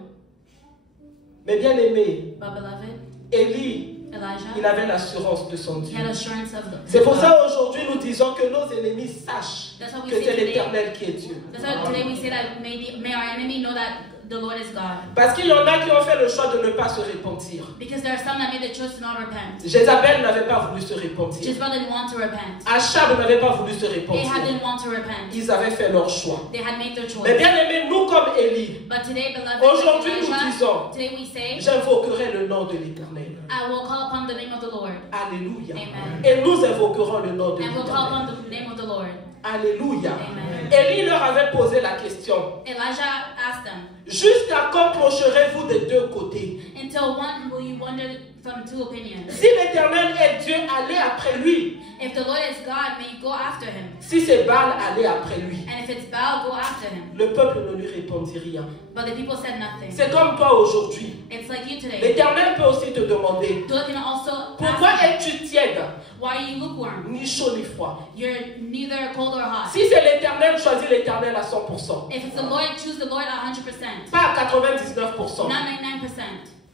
Mais bien aimé, But beloved, Élie, il Elijah, avait l'assurance de son he Dieu. had assurance of the C'est pour God. ça aujourd'hui nous disons que nos ennemis sachent That's what we que say c'est today. l'Éternel qui est Dieu. That's why today we say that may our enemy know that the Lord is God. Parce qu'il y en a qui ont fait le choix de ne pas se repentir. Because there are some that made the choice to not repent. Jézabel n'avait pas voulu se repentir. Jezebel didn't want to repent. Achab n'avait pas voulu se Ahab repentir. didn't want to repent. Ils avaient fait leur choix. They had made their choice. Mais bien aimés, nous comme Élie, But today, beloved, aujourd'hui nous Elijah, disons, today we say, j'invoquerai le nom de l'Éternel. I will call upon the name of the Lord. Alléluia. Amen. Et nous invoquerons le nom de And we'll call l'Éternel. upon the name of the Lord. Alléluia. Amen. Élie leur avait posé la question. Elijah asked them, Jusqu'à quand clocherez-vous des deux côtés? until when will you wander from two opinions? Si l'Éternel est Dieu, allez après lui. If the Lord is God, may you go after him. Si c'est Baal, allez après lui. And if it's Baal, go after him. Le peuple ne lui répondit rien. But the people said nothing. C'est comme toi aujourd'hui. It's like you today. L'Éternel peut aussi te demander, God can also pourquoi ask you, es-tu tiède, why are you lukewarm? ni chaud ni froid? You're neither cold or hot. Si c'est l'Éternel, choisis l'Éternel à 100%. If it's the Lord, choose the Lord 100%. Pas à 99%. Not 99%.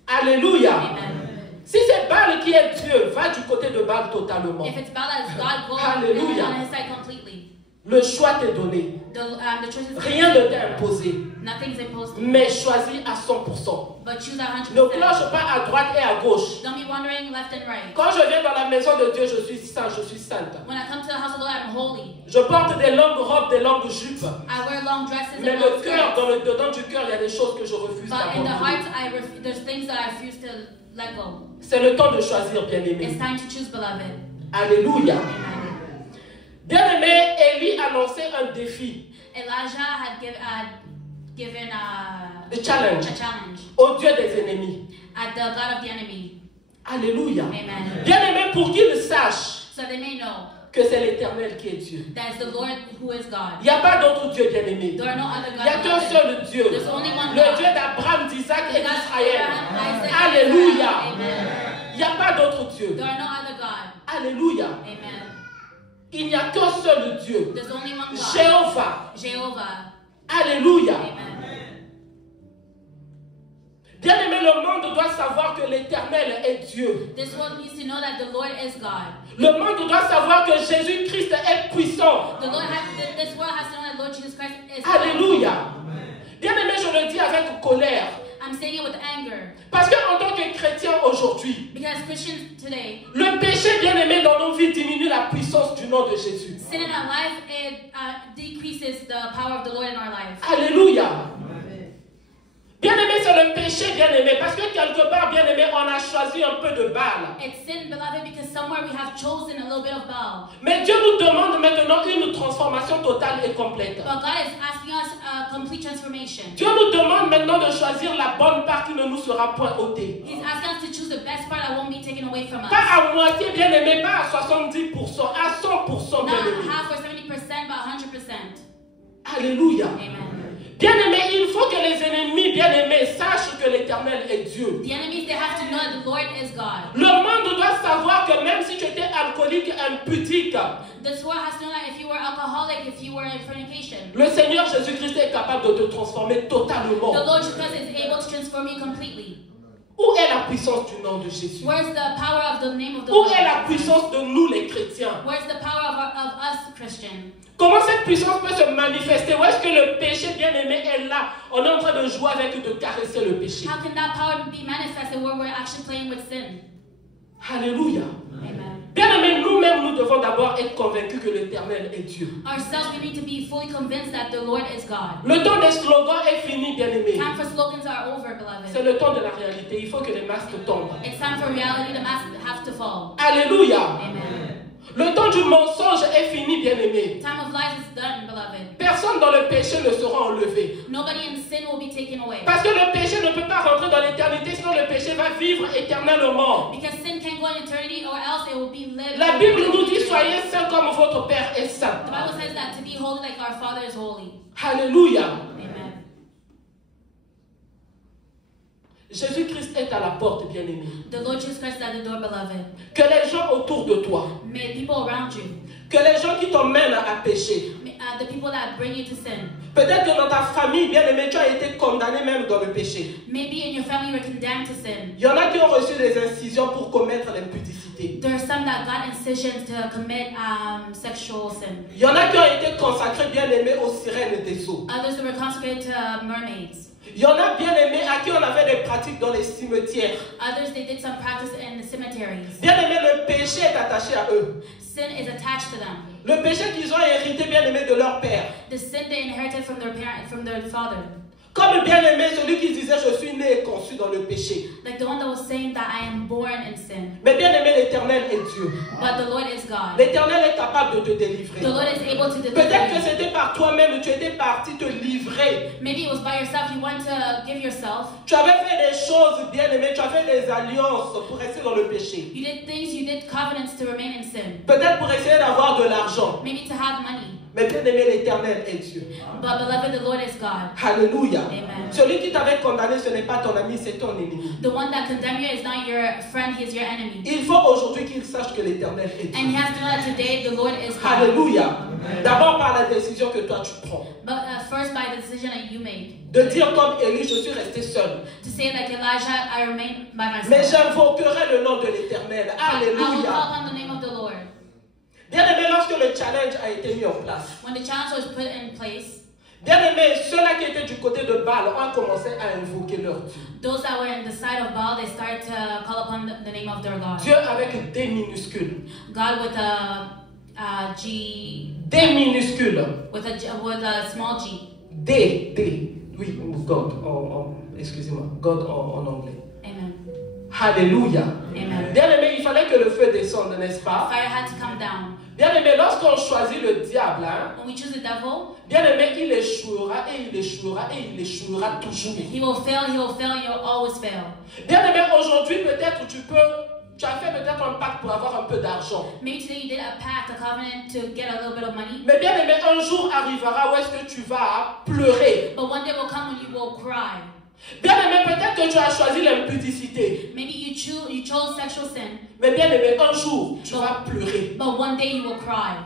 Alléluia. Amen. Si c'est Baal qui est Dieu, va du côté de Baal totalement. If it's Baal that is God, go Hallelujah. on his side completely. Le choix t'est donné. The choice is Rien ne t'est imposé. nothing's imposed, Mais choisis à 100%. but choose 100%. Ne cloche pas à droite et à gauche. Don't be wandering left and right. Quand je viens dans la maison de Dieu, je suis saint, je suis sainte. When I come to the house of the Lord, I'm holy. Je porte des longues robes, des longues jupes. I wear long dresses Mais and le long cœur, skirts. dans le dedans du cœur, il y a des choses que je refuse But in the heart, d'abandonner. there's things that I refuse to let go. C'est le temps de choisir, bien-aimé. It's time to choose, beloved. Alléluia. Amen. Bien-aimé, Élie annonçait un défi, Elijah had given a challenge, a challenge au Dieu des ennemis. at the God of the enemy. Alléluia. Amen. Bien-aimé, pour qu'ils sachent So they may know que c'est l'Éternel qui est Dieu. that it's the Lord who is God. Il n'y a pas d'autre Dieu, bien-aimé. There are no other Il n'y a gods. qu'un beloved. seul Dieu. There's only one Le God. Dieu d'Abraham, d'Isaac The et God of d'Israël. Abraham, Isaac, Alléluia. Amen. Il n'y a pas d'autre Dieu. There are no other God. Alléluia. Amen. Il n'y a qu'un seul Dieu. There's only one God. Jéhovah. Jehovah. Alléluia. Amen. Bien-aimé, le monde doit savoir que l'Éternel est Dieu. This world needs to know that the Lord is God. Le monde doit savoir que Jésus-Christ est puissant. This world has to know that Lord Jesus Christ is Alléluia. God. Bien-aimé, je le dis avec colère. I'm saying it with anger. Parce qu'en tant que chrétien aujourd'hui, Because Christians today, le péché, bien-aimé, dans nos vies diminue la puissance du nom de Jésus. sin in our life, it decreases the power of the Lord in our life. Alléluia. Bien-aimé, c'est le péché, bien-aimé, parce que quelque part, bien-aimé, on a choisi un peu de Baal. It's sin, beloved, because somewhere we have chosen a little bit of Baal. Mais Dieu nous demande maintenant une transformation totale et complète. But God is asking us a complete transformation. Dieu nous demande maintenant de choisir la bonne part qui ne nous sera point ôtée. He's asking us to choose the best part that won't be taken away from us. Pas à moitié, bien-aimé, pas à 70%, à 100%, Not bien-aimé. half or 70%, but 100%. Alléluia. Amen. Bien-aimé, il faut que les ennemis, bien-aimés, sachent que l'Éternel est Dieu. The enemies, they have to know that the Lord is God. Le monde doit savoir que même si tu étais alcoolique, impudique, This world has to know that if you were alcoholic, if you were in fornication, le Seigneur Jésus-Christ est capable de te transformer totalement. the Lord Jesus Christ is able to transform you completely. Où est la puissance du nom de Jésus? Where's the power of the name of the Où Lord? est la puissance de nous les chrétiens? Where's the power of us Christians? Comment cette puissance peut se manifester? Où est-ce que le péché bien-aimé est là? On est en train de jouer avec, de caresser le péché. How can that power be manifested where we're actually playing with sin? Alléluia. Amen. Bien-aimés, nous-mêmes, nous devons d'abord être convaincus que l'Éternel est Dieu. Ourselves, we need to be fully convinced that the Lord is God. Le temps des slogans est fini, bien-aimés. Time for slogans are over, C'est beloved. le temps de la réalité. Il faut que les masques tombent. It's time for reality. The masks have to fall. Alléluia. Amen. Le temps du mensonge est fini, bien-aimés. Time of lies is done, beloved. Personne dans le péché ne sera enlevé. Nobody in sin will be taken away. Parce que le péché ne peut pas rentrer dans l'éternité, sinon le péché va vivre éternellement. Because sin can't go in eternity, or else it will be lived. La Bible nous dit, soyez saints comme votre Père est saint. The Bible says that to be holy like our Father is holy. Alléluia. Amen. Jésus-Christ est à la porte, bien-aimé. The Lord Jesus Christ is at the door, beloved. Que les gens autour de toi, May people around you, que les gens qui t'emmènent à pécher, the people that bring you to sin, peut-être que dans ta famille, bien-aimé, tu as été condamné même dans le péché. maybe in your family you were condemned to sin. Il y en a qui ont reçu des incisions pour commettre l'impudicité. There are some that got incisions to commit sexual sin. Il y en a qui ont été consacrés, bien-aimés, aux sirènes des eaux. Others that were consecrated to mermaids. Il y en a bien aimés à qui on avait des pratiques dans les cimetières. Others, they did some practice in the cemeteries. Bien aimé, le péché est attaché à eux. Sin is attached to them. Le péché qu'ils ont hérité, bien aimé, de leur père. The sin they inherited from their parent, from their father. Comme bien aimé, celui qui disait je suis né et conçu dans le péché. Like the one that was saying that I am born in sin. Mais bien aimé, l'Éternel est Dieu. But the Lord is God. L'Éternel est capable de te délivrer. The Lord is able to deliver Peut-être que you. c'était par toi-même, tu étais parti te livrer. Maybe it was by yourself. You want to give yourself. Tu avais fait des choses, bien aimé, tu as fait des alliances pour rester dans le péché. You did things. You did covenants to remain in sin. Peut-être pour essayer d'avoir de l'argent. Maybe to have money. Mais bien aimé, l'Éternel est Dieu. But beloved, the Lord is God. Alléluia. Amen. Celui qui t'avait condamné, ce n'est pas ton ami, c'est ton ennemi. The one that condemned you is not your friend. He is your enemy. Il faut aujourd'hui qu'il sache que l'Éternel est Dieu. And he has to know that today the Lord is God. Alléluia. D'abord par la décision que toi tu prends. But first by the decision that you made. De dire comme Élie, je suis resté seul. To say like Elijah, I remain by myself. Mais j'invoquerai le nom de l'Éternel. I will Alléluia. call on the name of the Lord. Bien aimé, lorsque le challenge a été mis en place, When the challenge was put in place, bien aimé, ceux-là qui étaient du côté de Baal ont commencé à invoquer leur Dieu. those that were in the side of Baal, they started to call upon the name of their God. Dieu avec D minuscule. God with a G, D minuscule. with a small G. D. Oui, God. Excusez-moi. God en anglais. Amen. Alléluia. Amen. Bien aimé, il fallait que le feu descende, n'est-ce pas? Fire had to come down. Bien aimé, lorsqu'on choisit le diable, hein, When we choose the devil, bien aimé, il échouera et il échouera et il échouera toujours. he will fail, he'll always fail. Bien aimé, aujourd'hui peut-être tu as fait peut-être un pacte pour avoir un peu d'argent. Maybe today you did a pact, a covenant to get a little bit of money. Mais bien aimé, un jour arrivera où est-ce que tu vas pleurer. But one day will come when you will cry. Bien aimé, peut-être que tu as choisi l'impudicité. Maybe you chose sexual sin, Mais bien aimé, un jour, tu vas pleurer. but one day you will cry.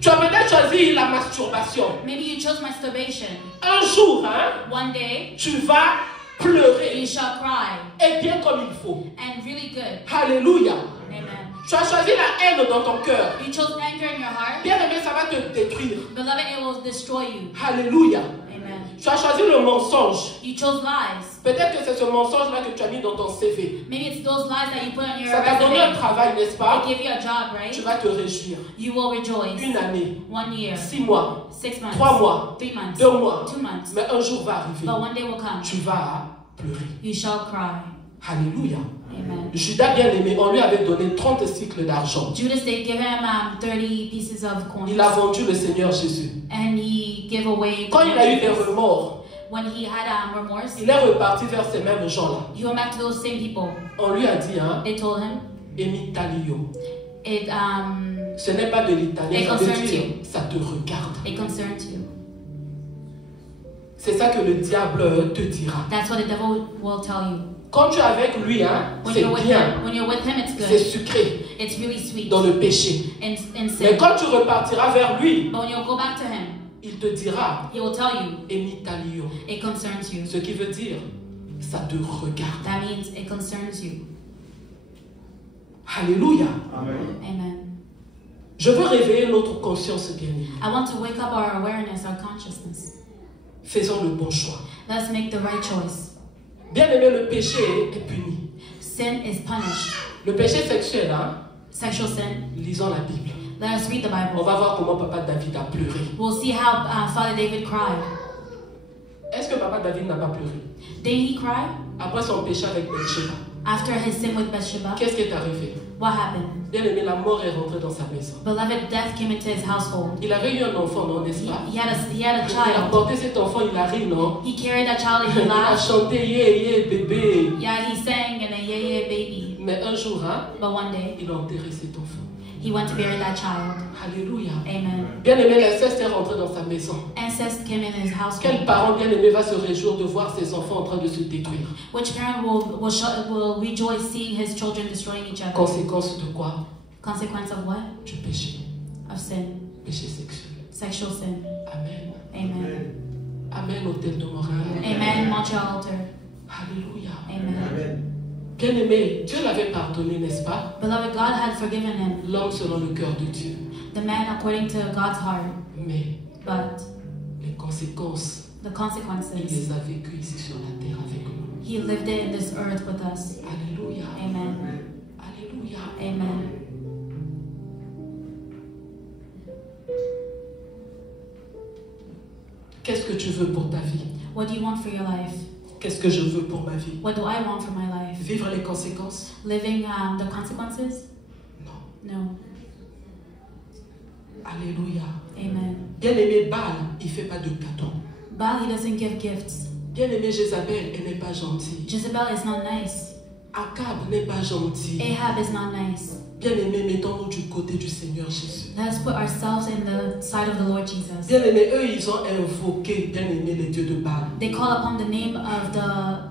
Tu as peut-être choisi la masturbation. Maybe you chose masturbation. Un jour, hein, One day tu vas pleurer. you shall cry, Et bien comme il faut. and really good. Alléluia. Amen. Tu as choisi la haine dans ton cœur. You chose anger in your heart. Bien aimé, ça va te détruire. Beloved, it will destroy you. Alléluia. Amen. Tu as choisi le mensonge. You chose lies. Peut-être que c'est ce mensonge-là que tu as mis dans ton CV. Maybe it's those lies that you put on your Ça t'a donné un resume. travail, n'est-ce pas? They give you a job, right? Tu vas te réjouir. You will rejoice. Une année, 1 year, 6 mois, 6 months, 3 mois, 3 months, 2 mois. 2 months. Mais un jour va arriver. But one day will come. Tu vas pleurer. You shall cry. Alléluia. Amen. Judas, bien aimé, on lui avait donné 30 cycles d'argent. Judas, they give him 30 pieces of coins. Il a vendu le Seigneur Jésus. And he gave away. Quand il a eu des remords, When he had remorse, il est reparti vers ces mêmes gens-là. he went back to those same people. On lui a dit, hein, They told him, Emitalio. it Ce n'est pas de l'italien, It ça veut concerns dire, you. ça te regarde. concerns you. C'est ça que le diable te dira. That's what the devil will tell you. Quand tu es avec lui, hein, When c'est you're with bien, him, when you're with him, it's c'est good. sucré It's really sweet. dans le péché. In Mais sin. quand tu repartiras vers lui, But when you go back to him, il te dira, he will tell you Emitalio. it concerns you. Ce qui veut dire, ça te regarde. That means it concerns you. Alléluia. Amen. Je veux réveiller notre conscience bien-aimée. I want to wake up our awareness, our consciousness. Faisons le bon choix. Let's make the right choice. Bien-aimé, le péché est puni. Sin is punished. Le péché sexuel, hein, Sexual sin. lisons la Bible. Let us read the On Bible. va voir comment papa David a pleuré. We'll see how Father David cried. Est-ce que papa David n'a pas pleuré? Did he cry? Après son péché avec Bathsheba, After his sin with Bathsheba? qu'est-ce qui est arrivé? What happened? Bien-aimé, la mort est rentrée dans sa maison. Beloved, death came into his household. Il avait eu un enfant, non, n'est-ce pas? He had a Il a child. porté cet enfant, il a ri, non? He carried that child and he Il a laughed. chanté, yeah, yeah, bébé. Yeah, he sang and then yeah, baby. Mais un jour, hein, But one day, il a enterré cet enfant. he went to bury that child. Alléluia. Amen. Bien-aimé, l'inceste est rentré dans sa maison. Incest came in his Quel household. parent bien-aimé va se réjouir de voir ses enfants en train de se détruire? Which parent will rejoice seeing his children destroying each other? Conséquence de quoi? Consequence of what? Du péché. Of sin. Péché sexuel. Sexual sin. Amen. Amen. Amen, hôtel de morale. Amen. Montreal altar. Alléluia. Amen. Bien-aimé, Dieu l'avait pardonné, n'est-ce pas? Beloved, God had forgiven him. L'homme selon le cœur de Dieu. The man according to God's heart. Mais But les conséquences the Il consequences. les a vécues ici sur la terre avec nous. He lived it in this earth with us. Alléluia. Amen. Alléluia. Amen. Qu'est-ce que tu veux pour ta vie? What do you want for your life? Qu'est-ce que je veux pour ma vie? What do I want for my life? Vivre les conséquences? Living the consequences? Non. No. Alléluia. Amen. Bien-aimé Baal, il ne fait pas de cadeaux. Baal, he doesn't give gifts. Bien-aimé Jézabel, elle n'est pas gentille. Jezebel is not nice. Akab n'est pas gentil. Ahab is not nice. Bien-aimé, mettons-nous du côté du Seigneur Jésus. Let's put ourselves in the side of the Lord Jesus. Bien-aimé, eux, ils ont invoqué, bien-aimé, les dieux de Baal. They call upon the name of the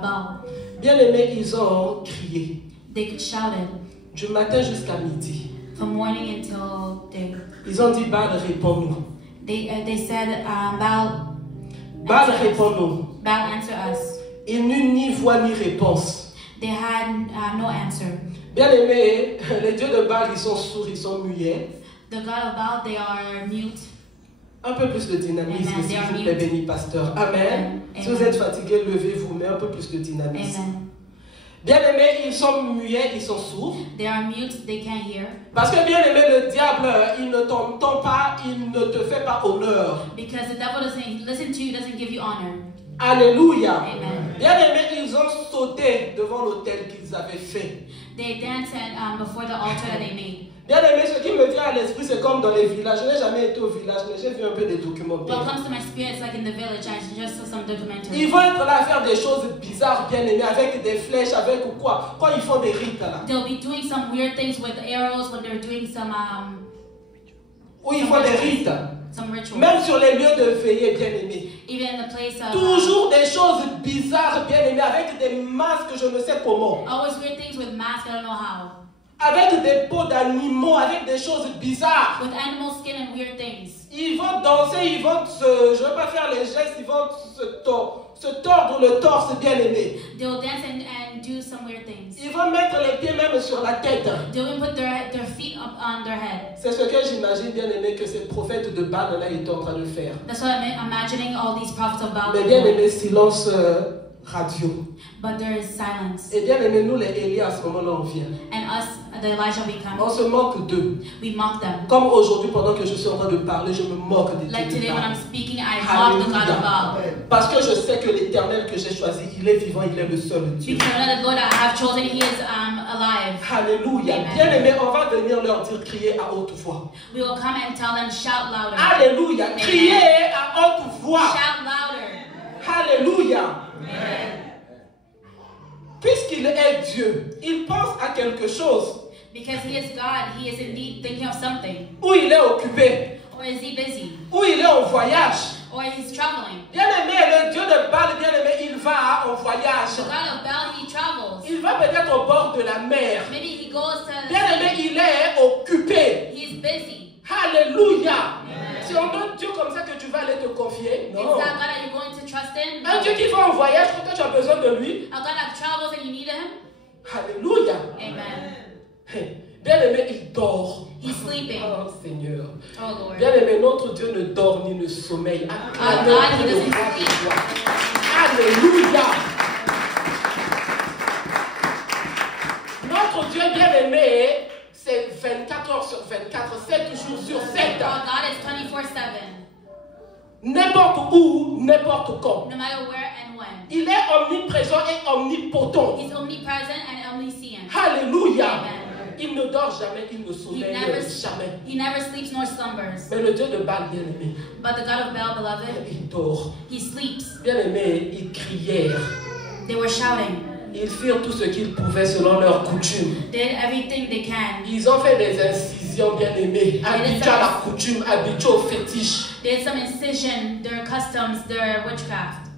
Baal. Bien-aimé, ils ont crié They shouted du matin jusqu'à midi. from morning until day. Ils ont dit, Baal, réponds-nous. They said, Baal, Baal, answer us. réponds-nous. Baal, answer us. Il n'eut ni voix ni réponse. They had no answer. Bien-aimé, les dieux de Baal, ils sont sourds, ils sont muets. The God of Baal, they are mute. Un peu plus de dynamisme, Amen. s'il vous plaît, béni pasteur. Amen. Amen. Si vous êtes fatigué, levez-vous, mais un peu plus de dynamisme. Amen. Bien-aimés, ils sont muets, ils sont sourds. They are mute, they can't hear. Parce que bien-aimé, le diable, il ne t'entend pas, il ne te fait pas honneur. Because the devil doesn't listen to you, doesn't give you honor. Alléluia. Amen. Bien-aimés, ils ont sauté devant l'autel qu'ils avaient fait. They danced before the altar that they made. Bien-aimés, ce qui me vient à l'esprit, c'est comme dans les villages. Je n'ai jamais été au village, mais j'ai vu un peu des documentaires. What comes to my spirit is like in the village. I just saw some documentary. Ils vont être là à faire des choses bizarres, bien-aimés, avec des flèches, avec ou quoi. Quand ils font des rites là. They'll be doing some weird things with arrows when they're doing some Où ils font des rites. rituals. Même sur les lieux de veillée, bien-aimés. Even in the place of Toujours des choses bizarres, bien-aimés, avec des masques, je ne sais comment. always weird things with masks. I don't know how. Avec des peaux d'animaux, avec des choses bizarres. With animal skin and weird things. Ils vont danser, ils vont je ne vais pas faire les gestes, ils vont se tordre le torse, bien-aimé. They'll dance and do some weird things. Ils vont mettre les pieds même sur la tête. They'll even put their feet up on their head. C'est ce que j'imagine, bien-aimé, que ces prophètes de Baal là étaient en train de faire. That's what I'm imagining all these prophets of Baal. Mais bien-aimé, silence radio. But there is silence. Et bien-aimé, nous les Élie, à ce moment-là, on vient. And us, the Elijah, we On come. se moque d'eux. We mock them. Comme aujourd'hui, pendant que je suis en train de parler, je me moque des Like dieux de today when Baal. I'm speaking, I mock the God of Baal. Parce que je sais que l'Éternel que j'ai choisi, il est vivant, il est le seul Dieu. Because I know the God I have chosen, He is alive. Alléluia. Amen. Bien-aimé, on va venir leur dire, crier à haute voix. We will come and tell them, shout louder. Alléluia. Amen. Crier à haute voix. Shout louder. Alléluia. Amen. Puisqu'il est Dieu, il pense à quelque chose. Because He is God, He is indeed thinking of something. Ou il est occupé. Or is He busy? Ou il est en voyage. Or He's traveling. Bien-aimé, le Dieu de Baal, bien-aimé, il va en The voyage. God of Baal, He travels. Il va peut-être au bord de la mer. Maybe He goes to the Bien-aimé, sea. il est occupé. He's busy. Alléluia. C'est en un Dieu comme ça que tu vas aller te confier. Is Non. that God that you're going to trust in? Un Dieu qui va en voyage, quand tu as besoin de lui. A God that travels and you need Him? Alléluia. Amen. Bien-aimé, il dort. He's sleeping. Oh Seigneur. Oh Lord. Bien-aimé, notre Dieu ne dort ni ne sommeille. God, He doesn't sleep. Alléluia. Notre Dieu bien-aimé, c'est 24 heures sur 24, 7 jours sur 7. God is 24/7. N'importe où, n'importe quand. No matter where and when. Il est omniprésent et omnipotent. He's omnipresent and omniscient. Alléluia. Amen. Il ne dort jamais, il ne sommeille jamais. He never sleeps nor slumbers. Mais le Dieu de Baal, bien-aimé, But the God of Baal, beloved, il dort. He sleeps. Bien-aimé, ils crièrent. They were shouting. Ils firent tout ce qu'ils pouvaient selon leur coutume. They did everything they can. Ils ont fait des incisions, bien-aimés, habitués à la coutume, habitués au fétiche. They did some incision, their customs, their witchcraft.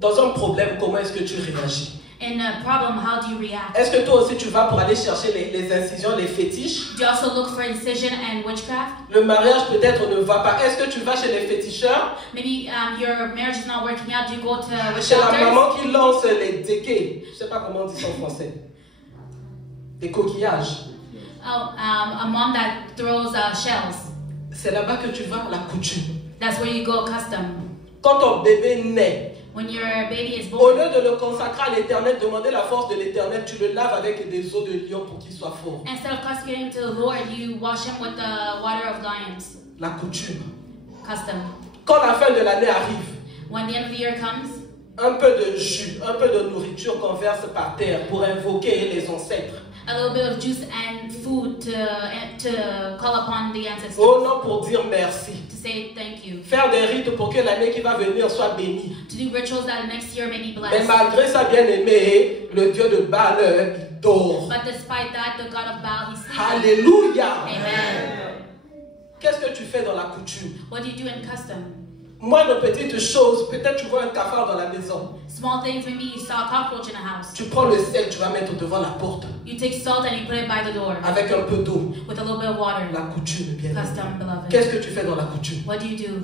Dans un problème, comment est-ce que tu réagis? In a problem, how do you react? Est-ce que toi aussi tu vas pour aller chercher les incisions, les fétiches? Do you also look for incision and witchcraft? Le mariage peut-être ne va pas. Est-ce que tu vas chez les féticheurs? Maybe your marriage is not working out. Do you go to witch Chez la doctors? maman qui lance les déquets. Je ne sais pas comment on dit ça en français. Des coquillages. Oh, a mom that throws shells. C'est là-bas que tu vas, la coutume. That's where you go custom. Quand ton bébé naît, when your baby is au born, lieu de le consacrer à l'Éternel, demander la force de l'Éternel, tu le laves avec des os de lion pour qu'il soit fort. instead of consecrating to the Lord, you wash him with the water of lions. La coutume. Custom. Quand la fin de l'année arrive, When the end of the year comes, un peu de jus, un peu de nourriture qu'on verse par terre pour invoquer les ancêtres. a little bit of juice and food to call upon the ancestors. Oh non, pour dire merci. To say thank you. Faire des rites pour que l'année qui va venir soit bénie. To do rituals that next year may be Mais blessed. malgré ça, bien aimé, le Dieu de Baal, il dort. But despite that, the God of Baal, he sleeps. Alléluia. Amen. Qu'est-ce que tu fais dans la coutume? What do you do in custom? Moi, de petites choses, peut-être tu vois un cafard dans la maison. Small things, maybe you saw a cockroach in a house. Tu prends le sel, tu vas mettre devant la porte. You take salt and you put it by the door Avec un peu d'eau. with a little bit of water. La coutume, bien aimé. Custom, beloved. Qu'est-ce que tu fais dans la coutume? What do you do?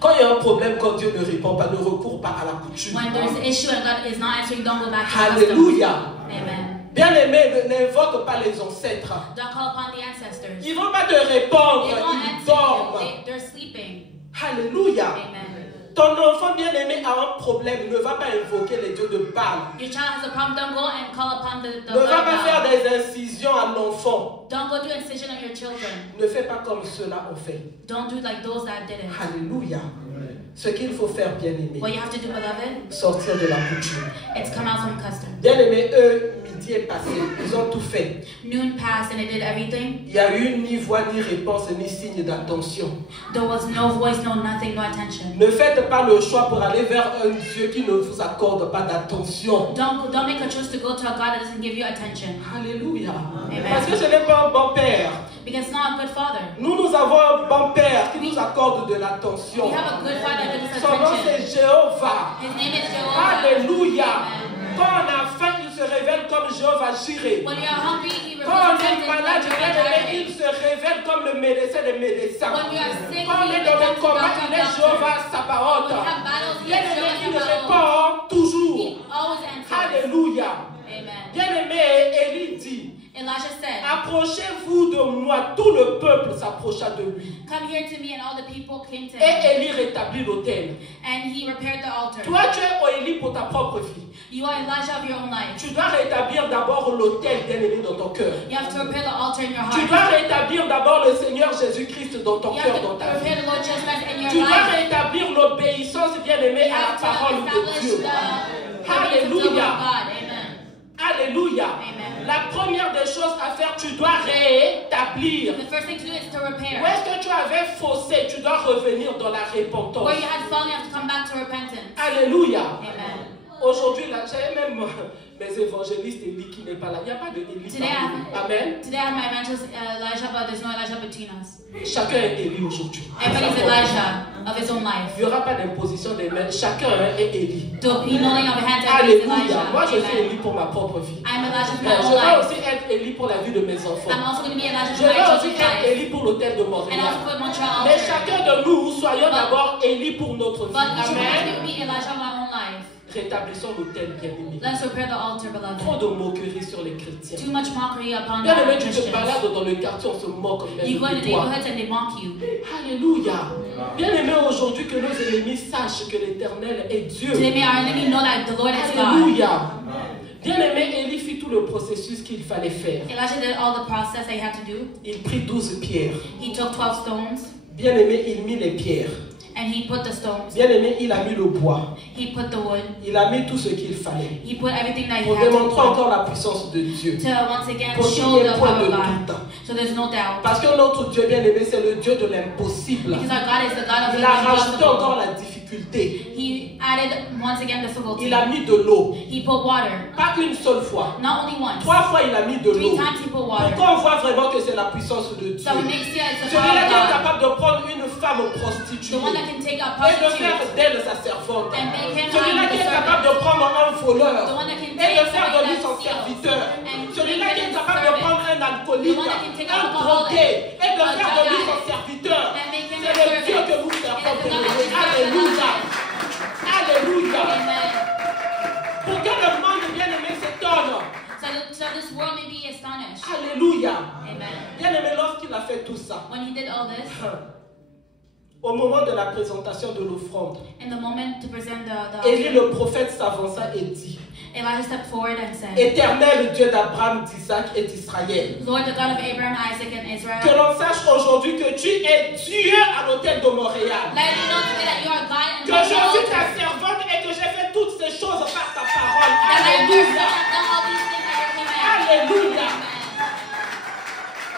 Quand il y a un problème, quand Dieu ne répond pas, ne recours pas à la coutume. When there's an issue and God is not answering, don't go back to custom. Alléluia. Amen. Bien aimé, n'invoque pas les ancêtres. Don't call upon the ancestors. Ils ne vont pas te répondre, They won't ils answer dorment. you. They're sleeping. Alléluia. Amen. Ton enfant bien-aimé a un problème, ne va pas invoquer les dieux de Baal. Your child has a problem, don't go and call upon the Ne God va of pas faire Baal. des incisions à l'enfant. Don't go do incision on your children. Ne fais pas comme ceux-là ont fait. Don't do like those that did it. Alléluia. Ce qu'il faut faire, bien-aimé, What you have to do, beloved, sortir de la coutume. it's come out from custom. Bien-aimé, eux, midi est passé, ils ont tout fait. Noon passed and they did everything. Il n'y a eu ni voix, ni réponse, ni signe d'attention. There was no voice, no nothing, no attention. Ne faites pas le choix pour aller vers un Dieu qui ne vous accorde pas d'attention. Don't make a choice to go to a God that doesn't give you attention. Alléluia. Amen. Parce que ce n'est pas un bon père. Because it's not a good father. Nous avons un bon père qui nous accorde de l'attention. We have a good father that gives us Son nom attention. c'est Jéhovah. His name is Jehovah. Alléluia. Amen. Quand on a faim, il se révèle comme Jéhovah Jireh. When we are hungry, he Quand on represents est us malade, like Jehovah il Jireh. se révèle comme le médecin des médecins. When we are sick, Quand on he est dans le becomes combat, doctor, il est doctor. Jéhovah Sabaoth. When we have battles, he is Bien-aimé, il Jehovah Sabaoth. répond toujours. He always answers. Alléluia. Amen. Bien-aimé, Élie dit, Elijah said, approchez-vous de moi. Tout le peuple s'approcha de lui. come here to me, and all the people came to Et him. Élie rétablit l'autel. And he repaired the altar. Toi, tu es Élie pour ta propre vie. You are Elijah of your own life. Tu dois rétablir d'abord l'autel, bien-aimé, dans ton cœur. You have to repair the altar in your Tu heart. dois rétablir d'abord le Seigneur Jésus-Christ dans ton You cœur, have dans to ta vie. repair the Lord Jesus Christ in Tu your dois life. rétablir l'obéissance, bien-aimé, You à la have to parole de establish Dieu. the obedience of the will of Alléluia. God. Amen. Alléluia. Amen. La première des choses à faire, tu dois rétablir. The first thing to do is to Où repair. est-ce que tu avais faussé? Tu dois revenir dans la repentance. Where you had fallen, you have to come back to repentance. Alléluia. Amen. Aujourd'hui, là, j'avais même mes évangélistes Élie qui n'est pas là. Il n'y a pas de Élie Today parmi nous. Amen. Today I have my evangelist Elijah, but there's no Elijah between us. Chacun est Élie aujourd'hui. Everybody's Elijah of his own life. Il n'y aura pas d'imposition des mains. Chacun est Élie. So he knowing of hands, everybody's Alléluia. Elijah. Moi, je suis Amen. Élie pour ma propre vie. I'm Elijah for Mais my je own vais life. aussi être Élie pour la vie de mes enfants. I'm also going to be Elijah Je for my vais aussi children's être life. Élie pour l'hôtel de And Montréal. also for Montreal Mais altar. chacun de nous, soyons d'abord Élie pour notre vie. But each one of us Amen. will be Elijah of our own life. Rétablissons l'autel, bien-aimé. Let's repair the altar, beloved. Trop de moquerie sur les chrétiens. Too much mockery upon Bien-aimé, our tu te Christians. balades dans le quartier, on se moque même You go in de the toi. neighborhoods and they mock you. Alléluia. Bien-aimé, aujourd'hui que nos ennemis sachent que l'Éternel est Dieu. Today may our enemy know that the Lord is God. Alléluia. Bien-aimé, Élie fit tout le processus qu'il fallait faire. Elijah did all the process that he had to do. Il prit 12 pierres. He took 12 stones Bien-aimé, il mit les pierres. and he put the stones. Bien-aimé, il a mis le bois. He put the wood. Il a mis tout ce qu'il fallait. He put everything that he Pour had to démontrer put encore la puissance de Dieu. to once again Pour qu'il show n'y the ait point power de of God. doute. So there's no doubt. Parce que notre Dieu bien-aimé, c'est le Dieu de l'impossible. Because our God is the God of Il the a rajouté encore impossible. la difficulté. He added once again difficulty. Il a mis de l'eau. He put water. Pas une seule fois. Not only once. 3 fois, il a mis de 3 l'eau. times he put Pour water. qu'on voit vraiment que c'est la puissance de Dieu. So we may see that it's the power Celui-là qui est of God. capable de prendre une femme prostituée The one that can take a et de faire prostitute d'elle sa servante. and make him Celui-là qui the est capable servant. de prendre un voleur The one that can et take de faire de lui somebody son that steals serviteur. and Celui-là make qui est him capable de servant. prendre un alcoolique, The one that can take un alcoholic, drogué et de a faire de lui drug son addict, serviteur. and make him C'est a le Dieu servant. que nous servons. It is the God that bien-aimés. you serve, Alléluia. beloved. Alléluia. Amen. Pour que le monde bien-aimé s'étonne. So this world may be astonished. Alléluia. Amen. Bien-aimé, lorsqu'il a fait tout ça, When he did all this, Au moment de la présentation de l'offrande, In the moment to present the Élie offering, le prophète s'avança et dit, Elijah stepped forward and said, Éternel Dieu d'Abraham, d'Isaac et d'Israël, Lord, the God of Abraham, Isaac, and que Israel, l'on sache aujourd'hui que tu es Dieu à l'autel de Montréal. let me know today that you are God and Que not je the suis ta altar. servante et que j'ai fait toutes ces choses par ta parole. That I do Alléluia. done all these things at your command. Alléluia. Amen.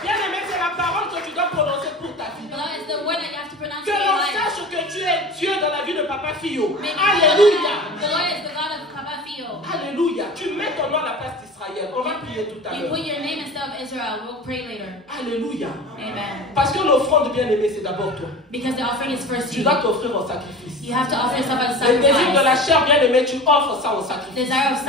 Bien-aimé, c'est la parole que tu dois prononcer pour ta vie. Beloved, it's the word that you have to pronounce Que in your l'on life. sache que tu es Dieu dans la vie de Papa Fio. Make Alléluia. the Lord is the God of Papa Fio. Alléluia. Tu mets ton nom à la place d'Israël. On va prier tout à You l'heure. put your name instead of Israel. We'll pray later. Alléluia. Amen. Parce que l'offrande, bien-aimé, c'est d'abord toi. Because the offering is first Tu you. dois t'offrir en sacrifice. You have to offer yourself as a Le désir de la sacrifice. chair, bien-aimé, tu offres ça au sacrifice. Desire of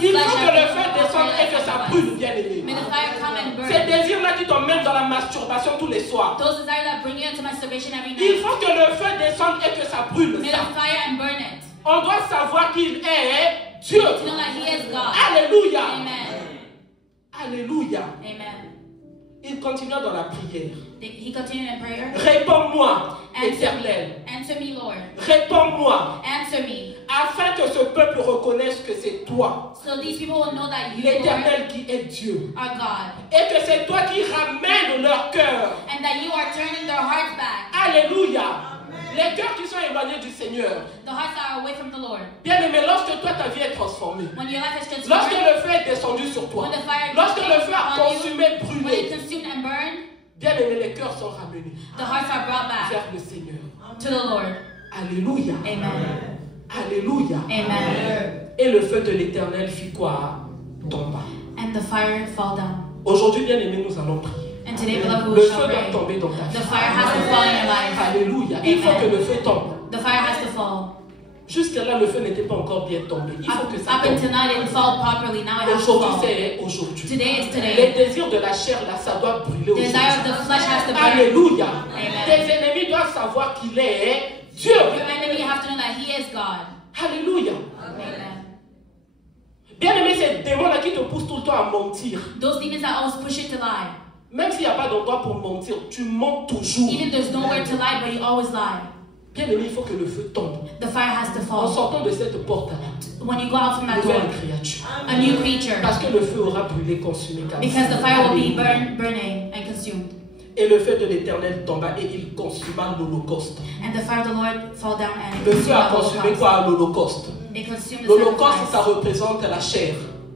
Il flesh faut que le has feu to descende et que ça brûle, bien-aimé. May the fire come and Ces burn. désirs-là qui t'emmènent dans la masturbation tous les soirs. Those desires that bring you into masturbation every Il night. faut que le feu descende et que ça brûle. May Ça. the fire and burn it. On doit savoir qu'il est Dieu. To know that He is God. Alléluia. Amen. Alléluia. Amen. Il continua dans la prière. He continued in prayer. Réponds-moi, Answer Éternel. me. Answer me, Lord. Réponds-moi, Answer me. afin que ce peuple reconnaisse que c'est toi, So these people will know that you, Lord, l'Éternel qui est Dieu. are God. Et que c'est toi qui ramènes leur cœur. And that you are turning their hearts back. Alléluia. Les cœurs qui sont éloignés du Seigneur. The hearts that are away from the Lord. Bien-aimé, lorsque toi ta vie est transformée, When your life is lorsque transformed. le feu est descendu sur toi, When the fire lorsque le feu a on you, consumé, when it brûlé, consumed and burned, bien-aimé, les cœurs sont ramenés the hearts are brought back vers le Seigneur. to the Lord. Alléluia. Amen. Alléluia. Amen. Et le feu de l'Éternel fit quoi? Tomba. And the fire fall down. Aujourd'hui, bien-aimé, nous allons prier. And today, beloved, we Le shall feu doit pray. tomber dans ta The vie. fire has to fall in your life. Alléluia. Il faut Amen. que le feu tombe. The fire has to fall. Jusqu'à là, le feu n'était pas encore bien tombé. Il faut que ça Up until tombe. now, it didn't fall properly. Now it has to Aujourd'hui, fall. c'est aujourd'hui. Today is Les today. désirs de la chair, là, ça doit brûler The aujourd'hui. desire of the flesh has to burn. Alléluia. Amen. Tes ennemis doivent savoir qu'il est Dieu. Your enemy, you have to know that He is God. Alléluia. Amen. Bien-aimé, ces démons-là qui te poussent tout le temps à mentir. Those demons that always push you to lie. Même s'il n'y a pas d'endroit pour mentir, tu mens toujours. Even there's nowhere to lie, but you always lie. Bien-aimé, il faut que le feu tombe. The fire has to En fall. sortant de cette porte-là, When you go out from that door, nouvelle créature. a new creature. Parce que le feu aura brûlé, consumé. Because the fire will be Alléluia. burning and consumed. Et le feu de l'Éternel tomba et il consuma l'Holocauste. And the fire of the Lord fall down and it Le consumed feu a the consumé Holocaust. quoi? L'Holocauste. It consumed the L'Holocauste, ça sacrifice. représente la chair.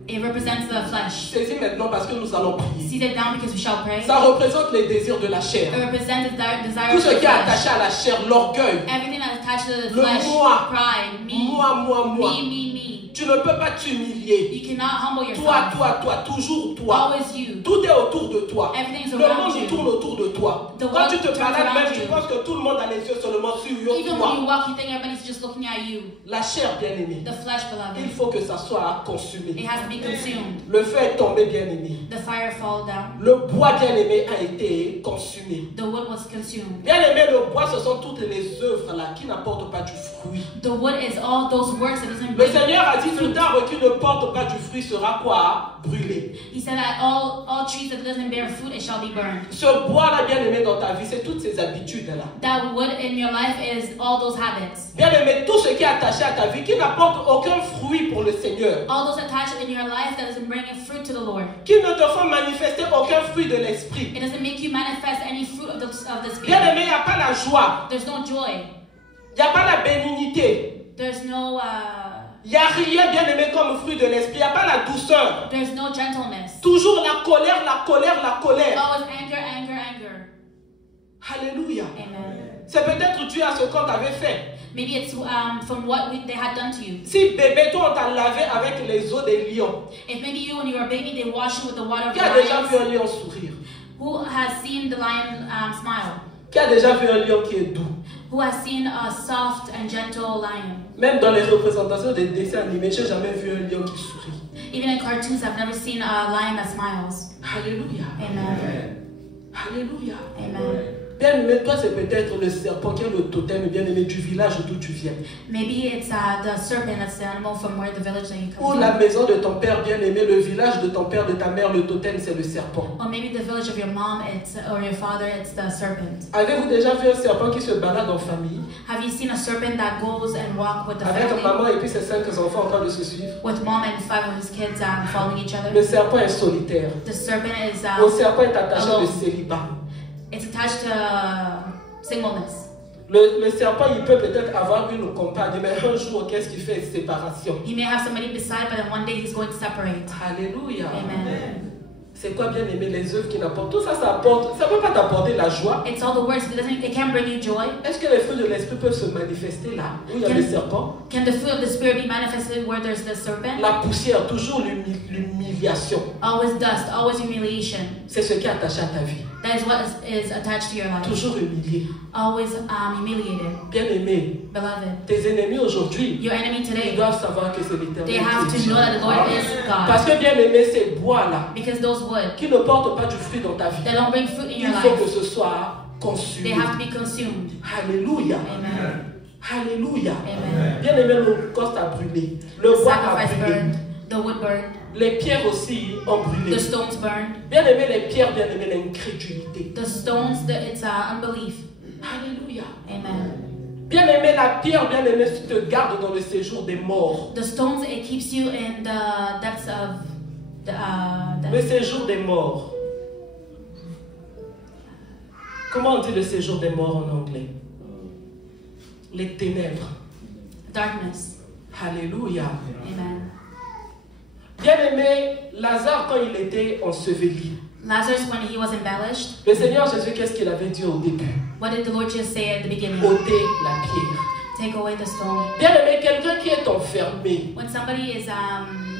It represents the flesh. Saisis maintenant parce que nous allons prier. Sit it down because we shall pray. Ça représente les désirs de la chair. It represents the desire Tout of ce the qui est attaché flesh. à la chair, l'orgueil. Everything that is attached to the Le flesh. moi. Pride. Me. Moi. Me. Tu ne peux pas t'humilier. You cannot humble Toi, yourself. toujours toi. Always you. Tout est autour de toi. Everything is Le around monde you. tourne autour de toi. The Quand tu world te turns balades around même, tu you. penses que tout le monde a les yeux seulement sur Even when you toi. walk, you think everybody's just looking at you. La chair, bien-aimée, The flesh, il beloved. faut que ça soit consumé. It has to be consumed. Le feu est tombé, bien-aimé. The fire fall down. Le bois, bien-aimé, a été consumé. The wood was consumed. Bien-aimé, le bois, ce sont toutes les œuvres là qui n'apportent pas du fruit. The wood is all those works that doesn't Le bring Seigneur a dit, fruit. tout arbre qui ne porte pas du fruit sera quoi? Brûlé. He said that all trees that doesn't bear fruit, it shall be burned. Ce bois-là, bien-aimé, dans ta vie, c'est toutes ces habitudes-là. That wood in your life is all those habits. Bien-aimé, tout ce qui est attaché à ta vie, qui n'apporte aucun fruit pour le Seigneur, All those attached in your life that doesn't bring fruit to the Lord. qui ne te font manifester aucun fruit de l'esprit. It doesn't make you manifest any fruit of the Spirit. Bien-aimé, il n'y a pas la joie, There's no joy. il n'y a pas la bénignité, There's no il n'y a rien, bien-aimé, comme fruit de l'esprit, il n'y a pas la douceur. there's no gentleness. Toujours la colère. Always anger. Alléluia. Amen. C'est peut-être dû à ce qu'on t'avait fait. Maybe it's from what they had done to you. Si bébé, toi, on t'a lavé avec les os des lions. If maybe you, when you were a baby, they washed you with the water of Qui the a déjà vu lions. un lion sourire? Who has seen the lion smile? Qui a déjà vu un lion qui est doux? Who has seen a soft and gentle lion? Même dans les représentations des dessins animés, je n'ai jamais vu un lion qui sourit. Even in cartoons, I've never seen a lion that smiles. Alléluia. Amen. Alléluia. Amen. Bien-aimé, toi c'est peut-être le serpent qui est le totem, bien-aimé, du village d'où tu viens. Maybe it's the serpent, that's the animal from where the village that you Ou come la from. maison de ton père, bien-aimé, le village de ton père, de ta mère, le totem c'est le serpent. Or maybe the village of your mom, or your father, it's the serpent. Avez-vous déjà vu un serpent qui se balade en famille Have you seen a serpent that goes and walk with the avec family? maman et puis ses 5 enfants en train de se suivre? With mom and 5 of his kids following each other? Le serpent est solitaire. The serpent is Le serpent est attaché alone. de célibat. It's attached to singleness. Le serpent, il peut peut-être avoir une compagne, mais un jour, qu'est-ce qu'il fait? Séparation. He may have somebody beside, but then one day he's going to separate. Alléluia. Amen. C'est quoi bien aimer les œuvres qui n'apportent? Tout ça, ça apporte. Ça ne peut pas t'apporter la joie. It's all the works. It can't bring you joy. Est-ce que les fruits de l'esprit peuvent se manifester là où il y a le serpent? Can the fruit of the spirit be manifested where there's the serpent? La poussière, toujours l'humiliation. Always dust, always humiliation. C'est ce qui est attaché à ta vie. That is what is attached to your life. Toujours humilié. Always humiliated. Bien aimé, Beloved, tes ennemis aujourd'hui, your enemy ils today, doivent savoir que c'est l'Éternel. they have qui est to know Dieu. that the Lord is Parce God. que bien aimé, ces bois-là, Because those wood, qui ne portent pas du fruit dans ta vie, they don't bring fruit in il your faut que life. ce soit They consumé. have to be consumed. Alléluia. Amen. Alléluia. Amen. Bien aimé, le coste a brûlé. Le bois a Sacrifice brûlé. burned, the wood burned, Les pierres aussi ont brûlé. the stones burned. Bien aimé, les pierres, bien aimé, l'incrédulité. The stones, it's unbelief. Alléluia. Amen. Bien aimé, la pierre, bien aimé, te garde dans le séjour des morts. The stones, it keeps you in the depths of Le séjour des morts. Comment on dit le séjour des morts en anglais? Les ténèbres. darkness. Alléluia. Amen. Bien aimé, Lazare, quand il était enseveli, Lazarus, when he was embellished, le Seigneur Jésus, qu'est-ce qu'il avait dit au début? what did the Lord Jesus say at the beginning? Ôtez la pierre. Take away the stone. Bien aimé, quelqu'un qui est enfermé, When somebody is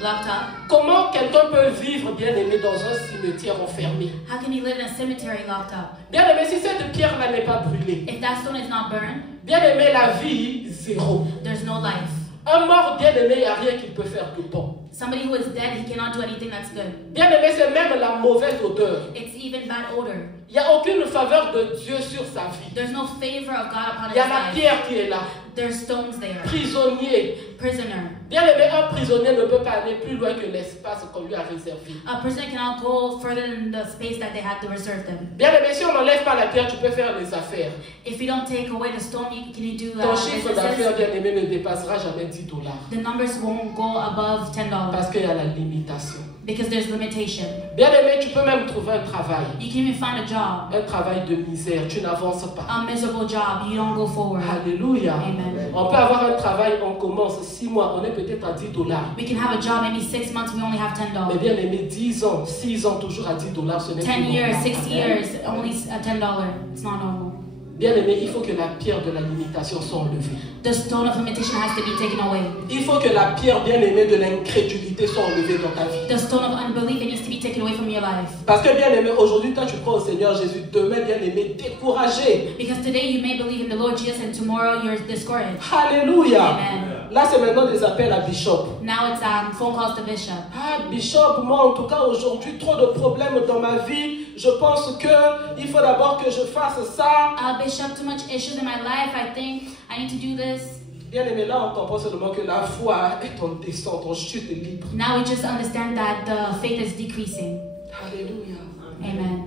locked up, comment quelqu'un peut vivre, bien aimé, dans un cimetière enfermé? how can he live in a cemetery locked up? Bien aimé, si cette pierre-là n'est pas brûlée, If that stone is not burned, bien aimé, la vie, zéro. there's no life. Un mort, bien aimé, il n'y a rien qu'il peut faire de bon. Somebody who is dead, he cannot do anything that's good. Bien aimé, c'est même la mauvaise odeur. It's even bad odor. Il n'y a aucune faveur de Dieu sur sa vie. There's no favor of God upon Il y his a la life. pierre qui est là. There's stones there. Prisonnier. Prisoner. Bien aimé, un prisonnier ne peut pas aller plus loin que l'espace qu'on lui a réservé. A prisoner cannot go further than the space that they had to reserve them. Bien aimé, si on n'enlève pas la pierre, tu peux faire les affaires. If you don't take away the stone, can you do Ton chiffre d'affaires, businesses? bien aimé, ne dépassera jamais $10. The numbers won't go above $10 Parce qu'il y a la limitation. because there's limitation. Bien aimé, tu peux même trouver un travail. You can even find a job, Un travail de misère. Tu n'avances pas. a miserable job. You don't go forward. Alléluia. Amen. On peut avoir un travail, on commence 6 mois, on est peut-être à $10. We can have a job, maybe 6 months, we only have Mais $10. bien aimé, 10 ans, 6 ans, toujours à $10, ce n'est 10 plus years, normal. 6 years, only $10. It's not normal. Bien aimé, il faut que la pierre de la limitation soit enlevée. The stone of limitation has to be taken away. Il faut que la pierre, bien aimée, de l'incrédulité soit enlevée dans ta vie. The stone of unbelief, it needs to be taken away from your life. Parce que bien aimé, aujourd'hui, toi tu crois au Seigneur Jésus, demain, bien aimé, découragé. Because today you may believe in the Lord Jesus and tomorrow you're discouraged. Alléluia. Amen. Là, c'est maintenant des appels à Bishop. Now it's phone calls to Bishop. Ah, Bishop, moi en tout cas aujourd'hui, trop de problèmes dans ma vie. Je pense qu'il faut d'abord que je fasse ça. Bishop, too much issues in my life. I think I need to do this. Bien aimé, là on comprend seulement que la foi est en descente, en chute libre. Now we just understand that the faith is decreasing. Alléluia. Amen.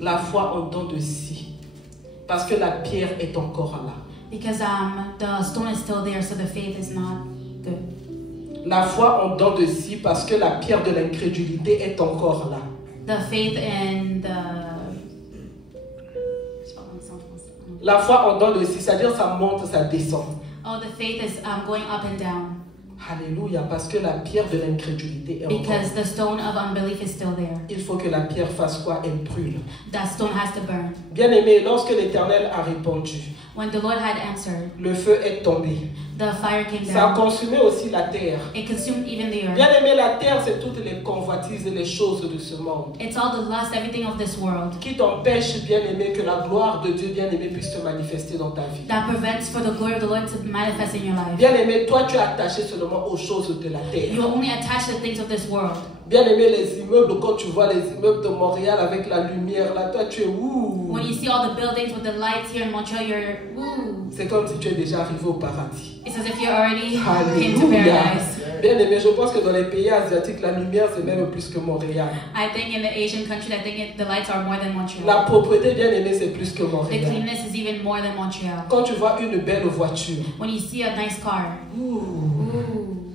La foi en don de si. Parce que la pierre est encore là. Because the stone is still there, so the faith is not good. La foi en don de si parce que la pierre de l'incrédulité est encore là. The faith and the La foi en don de si, c'est-à-dire ça monte, ça descend. the faith is going up and down. Alléluia, parce que la pierre de l'incrédulité est encore là. Because the stone of unbelief is still there. Il faut que la pierre fasse quoi? Elle brûle. That stone has to burn. Bien aimé, lorsque l'Éternel a répandu When the Lord had answered, le feu est tombé. the fire came Ça a down. consumé aussi la terre. It consumed even the earth. Bien aimé, la terre, c'est toutes les convoitises et les choses de ce monde It's all the lust, everything of this world qui t'empêchent, bien aimé, que la gloire de Dieu, bien aimé, puisse se manifester dans ta vie. that prevents for the glory of the Lord to manifest in your life. Bien aimé, toi, tu es attaché seulement aux choses de la terre. You are only attached to the things of this world. Bien aimé, les immeubles, quand tu vois les immeubles de Montréal avec la lumière, là, toi, tu es ouh. When you see all the buildings with the lights here in Montreal, you're woo. C'est comme si tu es déjà arrivé au paradis. It's as if you already came to Alléluia. paradise. Bien aimé, je pense que dans les pays asiatiques, la lumière, c'est même plus que Montréal. I think in the Asian countries, the lights are more than La Montreal. propreté, bien aimé, c'est plus que The Montréal. cleanness is even more than Montreal. Quand tu vois une belle voiture, When you see a nice car, ouh, ooh,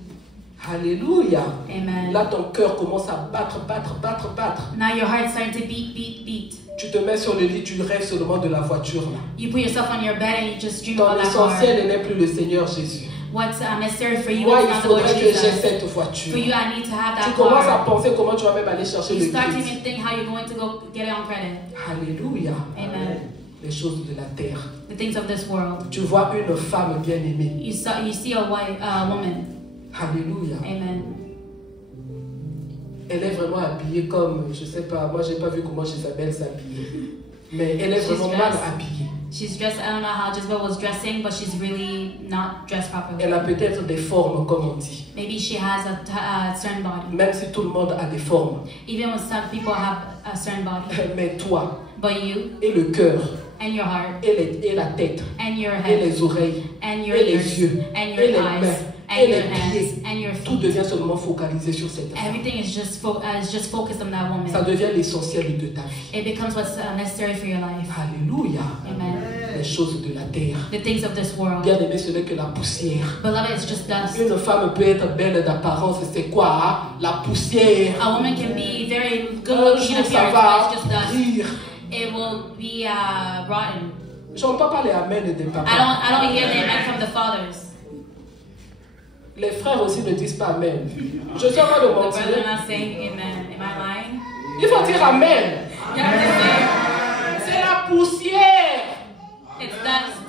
alléluia. amen. Là, ton cœur commence à battre. Now your heart's starting to beat. Tu te mets sur le lit, tu rêves seulement de la voiture là. You put yourself on your bed and you just dream Ton about that car. essentiel n'est plus le Seigneur Jésus. What's necessary for you Moi, is il not the Lord faudrait que j'ai Jesus. cette voiture. For you, I need to have Tu that commences à car. penser comment tu vas même aller chercher You le start to crédit. even think how you're going to go get it on credit. Alléluia. Amen. Les choses de la terre. The things of this world. Tu vois une femme bien aimée. You see a woman. Alléluia. Amen. Elle est vraiment habillée comme, je sais pas, moi j'ai pas vu comment Jézabel s'habillait. Mais elle est She's vraiment mal dressed. habillée. She's dressed, I don't know how Jezebel was dressing, but she's really not dressed properly. Elle a peut-être des formes, comme on dit. Maybe she has a certain body. Même si tout le monde a des formes. Even when some people have a certain body. Mais toi, But you, et le cœur, and your heart, et la tête, and your et head, les oreilles, and your et les ears, yeux, and et your les eyes, mains, and et your les pieds, hands, and your tout feet. devient seulement focalisé sur cette femme. Everything is just focused on that woman. Ça devient l'essentiel de ta vie. It becomes what's necessary for your life. Alléluia. Amen. Les choses de la terre. The things of this world. Bien aimé, ce n'est que la poussière. Beloved, it's just dust. Une femme peut être belle d'apparence, c'est quoi hein? La poussière. A woman can be very good Un looking in jour, ça appearance, va but it's just dust. rire. It will be rotten. J'entends pas les amens des papas. I don't hear the amen from the fathers. Les frères aussi ne disent pas amen. Je suis en train de The brothers mentir. are not saying amen. Am I lying? Il faut dire amen. You have to C'est la poussière. say it's dust.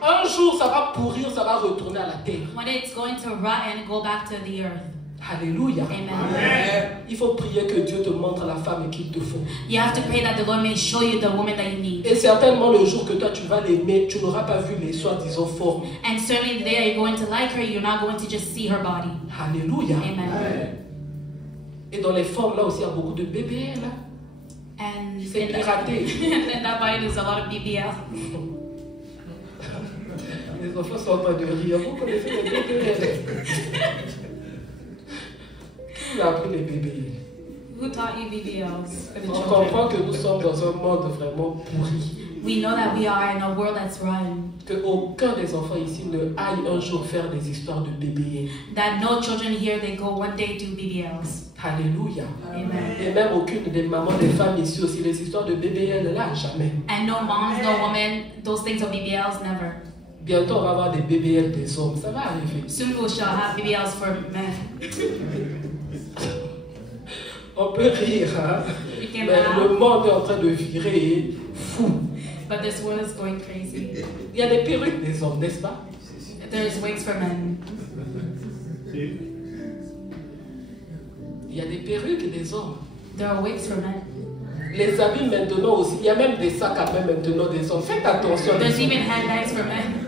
Un jour, ça va pourrir, ça va retourner à la terre. One day it's going to rot and go back to the earth. Alléluia. Amen. Il faut prier que Dieu te montre la femme qu'il te faut. You have to pray that the Lord may show you the woman that you need. Et certainement le jour que toi tu vas l'aimer, tu n'auras pas vu les soi-disant formes. And certainly the day that you're going to like her, you're not going to just see her body. Alléluia. Amen. Et dans les formes là aussi, il y a beaucoup de bébés là. And C'est in piraté. in that body there's a lot of BBL. Les enfants sont en train de rire. Vous connaissez les bébés? Qui a appris les bébés? Who taught you BBLs for the On children? comprend que nous sommes dans un monde vraiment pourri. We know that we are in a world that's rotten. Que aucun des enfants ici ne aille un jour faire des histoires de bébés. That no children here they go one day do BBLs. Alléluia. Amen. Et même aucune des mamans des femmes ici aussi, les histoires de bébés, là, jamais. And no moms, no women, those things of BBLs, never. Bientôt, on va avoir des BBL des hommes. Ça va arriver. Soon we shall have BBLs for men. On peut rire, hein? We can Mais le laugh, monde est en train de virer fou. but this world is going crazy. Il y a des perruques des hommes, n'est-ce pas? There's wigs for men. Il y a des perruques des hommes. There are wigs for men. Les habits maintenant aussi. Il y a même des sacs à main maintenant des hommes. Faites attention. There's Les hommes. even handbags for men.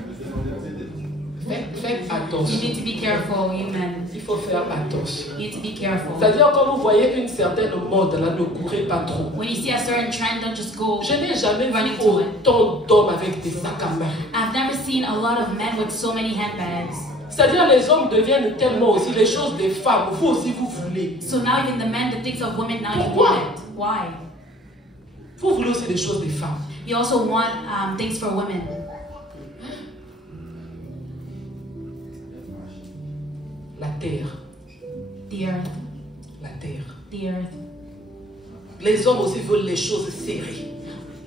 Faites You attention. need to be careful, you men. Il faut faire attention. You need to be careful. C'est-à-dire, quand vous voyez une certaine mode, là, ne courez pas trop. When you see a certain trend, don't just go. Je n'ai jamais vu Running to it. autant d'hommes avec des sacs à main. I've never seen a lot of men with so many handbags. C'est-à-dire, les hommes deviennent tellement aussi les choses des femmes. Vous aussi, vous voulez. So now even the men, the things of women, now you Pourquoi? want it. Why? Vous voulez aussi les choses des femmes. You also want things for women. La terre. The earth. La terre. The earth. Les hommes aussi veulent les choses serrées.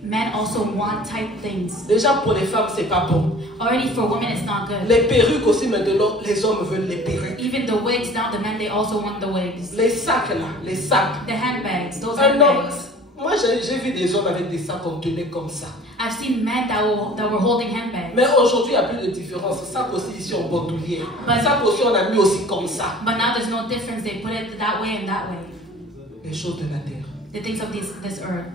Men also want tight things. Déjà, pour les femmes, c'est pas bon. Already for women, it's not good. Les perruques aussi, maintenant, les hommes veulent les perruques. Even the wigs, now the men, they also want the wigs. Les sacs, là, les sacs. The handbags, those Un homme, handbags. moi Moi, j'ai vu des hommes avec des sacs qu'on tenait comme ça. I've seen men that were holding handbags. Mais aujourd'hui, il n'y a plus de différence. Sac aussi ici en bandoulière. But- Sac aussi, on a mis aussi comme ça. But now there's no difference. They put it that way and that way. Les choses de la terre. The things of this earth.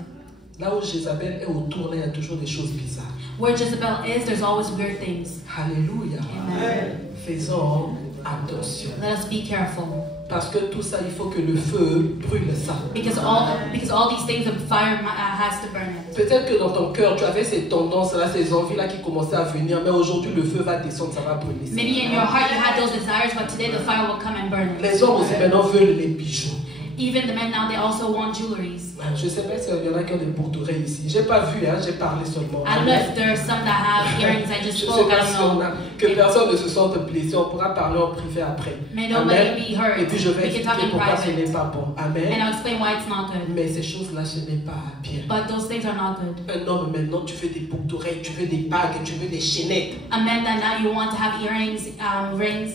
Là où Jézabel est autour, là, il y a toujours des choses bizarres. Where Jezebel is, there's always weird things. Alléluia. Amen. Faisons attention. Let us be careful. Parce que tout ça, il faut que le feu brûle ça. Because all these things, the fire has to burn it. Peut-être que dans ton cœur, tu avais ces tendances-là, ces envies-là qui commençaient à venir, mais aujourd'hui, le feu va descendre, ça va brûler ça. Maybe in your heart you had those desires, but today the fire will come and burn it. Les hommes aussi maintenant veulent les bijoux. Even the men now, they also want jewelries. Je ne sais pas s'il y en a qui ont des boucles d'oreilles ici. Je n'ai pas vu, hein, j'ai parlé seulement. I don't know if there are some that have earrings. I just Je ne sais spoke. I pas si don't on know. a, que personne ne se sente blessé. On pourra parler en privé après. May nobody Amen. be hurt. Et puis je vais We can talk expliquer in pourquoi ce private. n'est pas bon. And Amen. I'll explain why it's not good. Mais ces choses-là, ce n'est pas bien. But those things are not good. Un homme maintenant, tu veux des boucles d'oreilles, tu veux des bagues, tu veux des chaînettes. A man that now you want to have earrings, rings,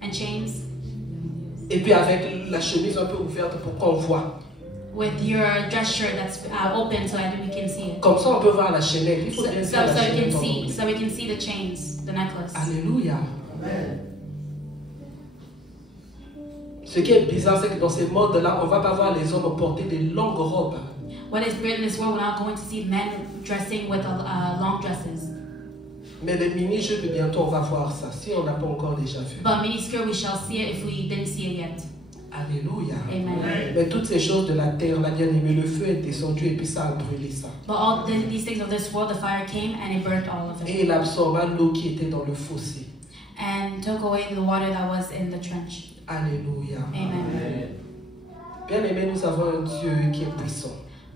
and chains. Et puis avec la chemise un peu ouverte pour qu'on voit. With your dress shirt that's open so that we can see it. Comme ça, on peut voir la chaînette. Il So, faut bien so, voir la so we chaînette. can see, so we can see the chains, the necklace. Alléluia. Ce qui est bizarre, c'est que dans ces modes-là, on ne va pas voir les hommes porter des longues robes. What is weird in this world, we're not going to see men dressing with long dresses. Mais les mini-jupes, bientôt, on va voir ça, si on n'a pas encore déjà vu. But miniskirt, we shall see it if we didn't see it yet. Alléluia. Amen. Mais toutes ces choses de la terre, la bien-aimée, le feu est descendu et puis ça a brûlé ça. But all these things of this world, the fire came and it burnt all of it. Et il absorba l'eau qui était dans le fossé. And took away the water that was in the trench. Alléluia. Amen. Bien-aimé, nous avons un Dieu qui est puissant.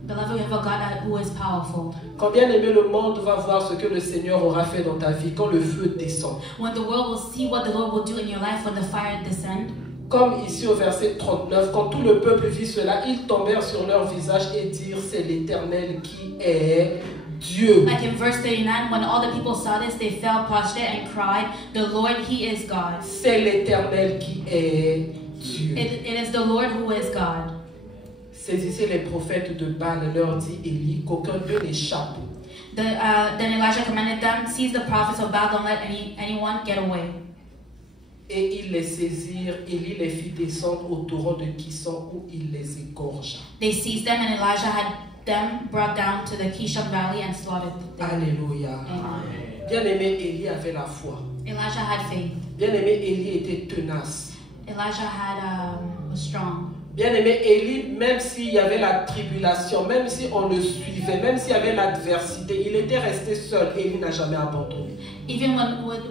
Beloved, we have a God who is powerful. Quand bien-aimé, le monde va voir ce que le Seigneur aura fait dans ta vie quand le feu descend. When the world will see what the Lord will do in your life when the fire descends. Comme ici au verset 39, quand tout le peuple vit cela, ils tombèrent sur leur visage et dirent, c'est l'Éternel qui est Dieu. Like in verse 39, when all the people saw this, they fell prostrate and cried, the Lord, He is God. C'est l'Éternel qui est Dieu. It is the Lord who is God. Saisissez les prophètes de Baal, leur dit Élie, qu'aucun d'eux n'échappe. Then Elijah commanded them, seize the prophets of Baal, don't let anyone get away. Et ils les saisirent, Élie les fit descendre au torrent de Kison où il les égorgea. They seized them, and Elijah had them brought down to the Kishon Valley and slaughtered them. Alléluia. Amen. Bien-aimé, Élie avait la foi. Elijah had faith. Bien-aimé, Élie était tenace. Elijah was strong. Bien-aimé, Élie, même s'il y avait la tribulation, même si on le suivait, même s'il y avait l'adversité, il était resté seul. Élie n'a jamais abandonné. Even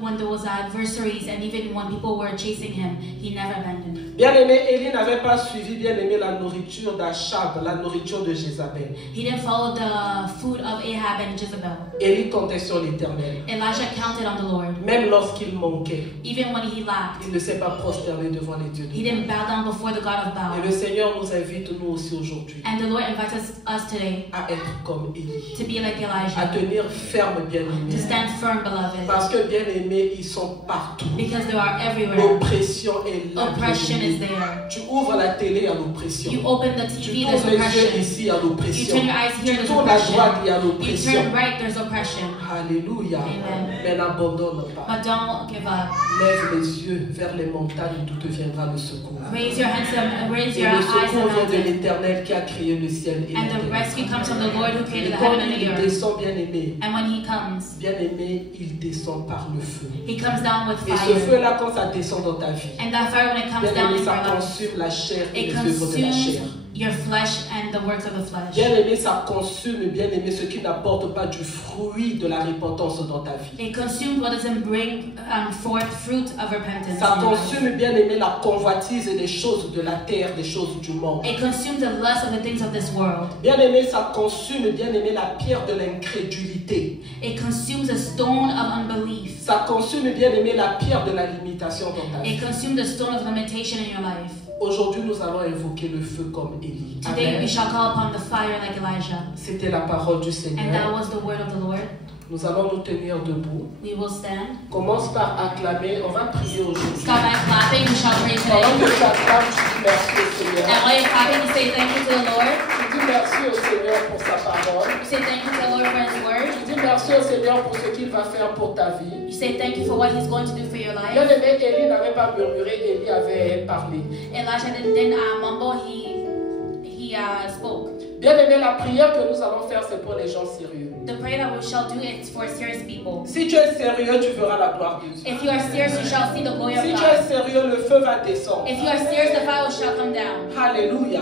when there was adversaries and even when people were chasing him, he never abandoned. Bien-aimé, Élie n'avait pas suivi, bien-aimé, la nourriture d'Achab, la nourriture de Jézabel. He didn't follow the food of Ahab and Jezebel. Élie comptait sur l'Éternel. Elijah counted on the Lord. Même lorsqu'il manquait, Even when he lacked, il ne s'est pas prosterné devant les dieux de he Dieu. didn't bow down before the God of Et Baal. le Seigneur nous invite, nous aussi aujourd'hui, And the Lord invites us today à être comme Élie, to be like à Elijah, tenir ferme, to bien-aimé. stand firm, beloved, Parce que, bien-aimé, ils sont partout. because they are everywhere. L'oppression est là. Oppression is bien-aimé. there. Tu ouvres la télé à l'oppression. You open the Tu TV, there's tournes les yeux oppression. ici à You l'oppression. turn your eyes here, Tu there's tournes à droite, il y a oppression. You l'oppression. turn right, there's oppression. Alléluia. Amen. Mais n'abandonne pas. But don't give up. Lève les yeux vers les montagnes d'où te viendra le secours. Raise your hands up, raise Et your le eyes secours up, vient de l'Éternel qui a créé le ciel et la and the terre. rescue comes from the Lord who Et created the quand heaven and the il earth. descend, bien-aimé, And when He comes, bien-aimé, il descend par le feu. He comes down with Et ce fire. feu-là, quand ça descend dans ta vie, And that fire, when it comes down bien-aimé, in ça your life, consume la chair et it les œuvres de la consumes chair. your flesh and the works of the flesh. Bien-aimé, ça consume, bien-aimé, ce qui n'apporte pas du fruit de la repentance dans ta vie. It consumes what doesn't bring forth fruit of repentance. Ça in your life. consume, bien-aimé, la convoitise des choses de la terre, des choses du monde. It consumes the lust of the things of this world. Bien-aimé, ça consume, bien-aimé, la pierre de l'incrédulité. It consumes the stone of unbelief. Ça consume, bien-aimé, la pierre de la limitation dans ta vie. It consumes the stone of limitation in your life. Aujourd'hui, nous allons invoquer le feu comme Élie. Today we Amen. shall call upon the fire like Elijah. C'était la parole du And that Seigneur. was the word of the Lord. Nous allons nous tenir debout. We will stand. Commence par acclamer. On va prier aujourd'hui. Start by clapping. We shall pray Pendant today. que tu acclames, tu dis merci au Seigneur. And while you're clapping, you say thank you to the Lord. Tu dis merci au Seigneur pour sa parole. You say thank you to the Lord for His word. Tu dis merci au Seigneur pour ce qu'il va faire pour ta vie. You say thank you for what He's going to do for your life. Bien-aimé, Élie n'avait pas murmuré, Élie avait parlé. Elijah didn't mumble, he spoke. Bien-aimé, la prière que nous allons faire, c'est pour les gens sérieux. The prayer that we shall do is for serious people. Si tu es sérieux, tu verras la gloire de Dieu. If you are serious, you shall see the glory of Si tu es God. sérieux, le feu va descendre. If you are serious, the fire shall come down. Alléluia.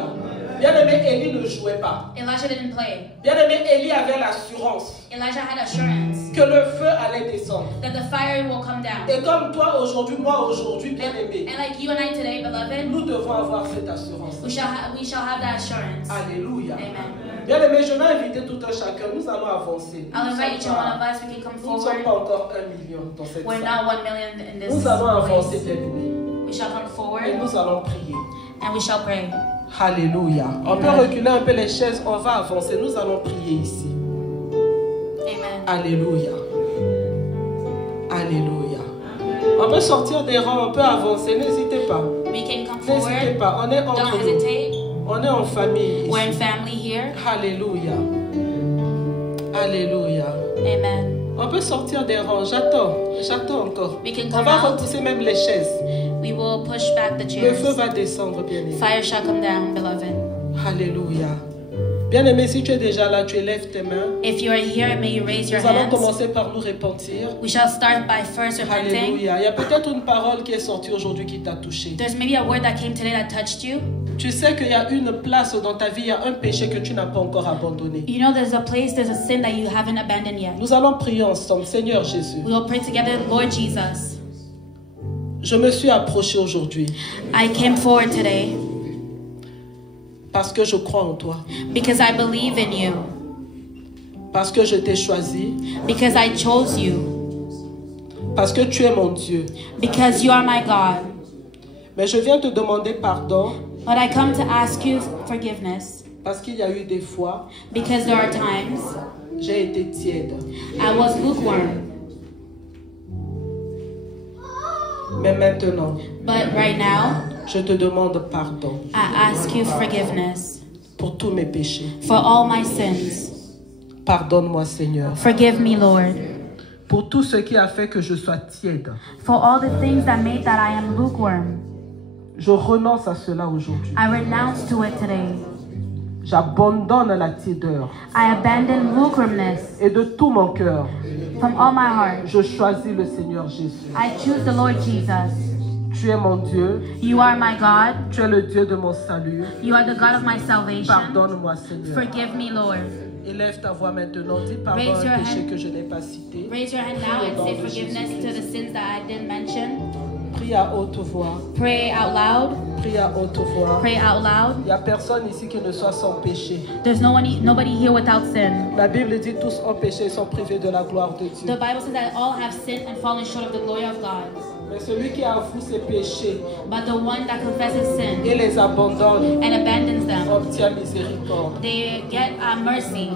Bien-aimé, Élie ne jouait pas. Elijah didn't play. Bien-aimé, Élie avait l'assurance Elijah had assurance que le feu allait descendre. that the fire will come down. Et comme toi aujourd'hui, moi aujourd'hui, bien-aimé, And like you and I today, beloved, nous devons avoir cette assurance. we shall have that assurance. Alléluia. Amen. Bien-aimé, je vais inviter tout un chacun. Nous allons avancer. I'll invite each and one of us. We can come Nous ne sommes forward. pas encore 1 million dans cette We're salle. now 1 million in this Nous allons avancer, place. bien-aimé. We shall come Et forward nous allons prier. and we shall pray. Alléluia. On peut reculer un peu les chaises. On va avancer. Nous allons prier ici. Amen. Alléluia. Alléluia. On peut sortir des rangs. On peut avancer. N'hésitez pas. We can come N'hésitez forward. pas. On est entre Don't nous. hesitate. On est en famille We're in ici. family here. Alléluia. Alléluia. Amen. On peut sortir des rangs. J'attends. J'attends encore. We can On come va out. repousser même les chaises. We will push back the Le feu chairs. va descendre, bien-aimé. Fire shall come down, beloved. Alléluia. Bien-aimé, si tu es déjà là, tu élèves tes mains. If you are here, may you raise your Nous allons hands. commencer par nous repentir. We shall start by first repenting. Alléluia. Il y a peut-être une parole qui est sortie aujourd'hui qui t'a touché. There's maybe a word that came today that touched you. Tu sais qu'il y a une place dans ta vie, il y a un péché que tu n'as pas encore abandonné. You know there's a place, there's a sin that you haven't abandoned yet. Nous allons prier ensemble. Seigneur Jésus, We will pray together, Lord Jesus. je me suis approché aujourd'hui I came forward today parce que je crois en toi, because I believe in you, parce que je t'ai choisi, because I chose you, parce que tu es mon Dieu. because you are my God. Mais je viens te demander pardon But I come to ask you forgiveness parce qu'il y a eu des fois, because there are times j'ai été tiède. I was lukewarm. Mais maintenant, But right now, je te demande pardon I ask you forgiveness pour tous mes péchés. for all my sins. Pardonne-moi, Seigneur, Forgive me, Lord, pour tout ce qui a fait que je sois tiède. for all the things that made that I am lukewarm. Je renonce à cela aujourd'hui. I renounce to it today. J'abandonne la tiédeur I abandon lukewarmness et de tout mon cœur, from all my heart. je choisis le Seigneur Jésus. I choose the Lord Jesus. Tu es mon Dieu, You are my God. tu es le Dieu de mon salut. You are the God of my salvation. Pardonne-moi, Seigneur. Forgive me, Lord. Élève ta voix maintenant, dis pardon Raise your à un péché hand. que je n'ai pas cité. Raise your hand now and say forgiveness to the sins that I didn't mention. Prie à haute voix, Pray out loud. prie à haute voix. Pray out loud. Il n'y a personne ici qui ne soit sans péché. There's nobody here without sin. La Bible dit tous ont péché et sont privés de la gloire de Dieu. The Bible says that all have sinned and fallen short of the glory of God. Mais celui qui avoue ses péchés But the one that confesses sin et les abandonne and abandons them, obtient miséricorde. they get mercy.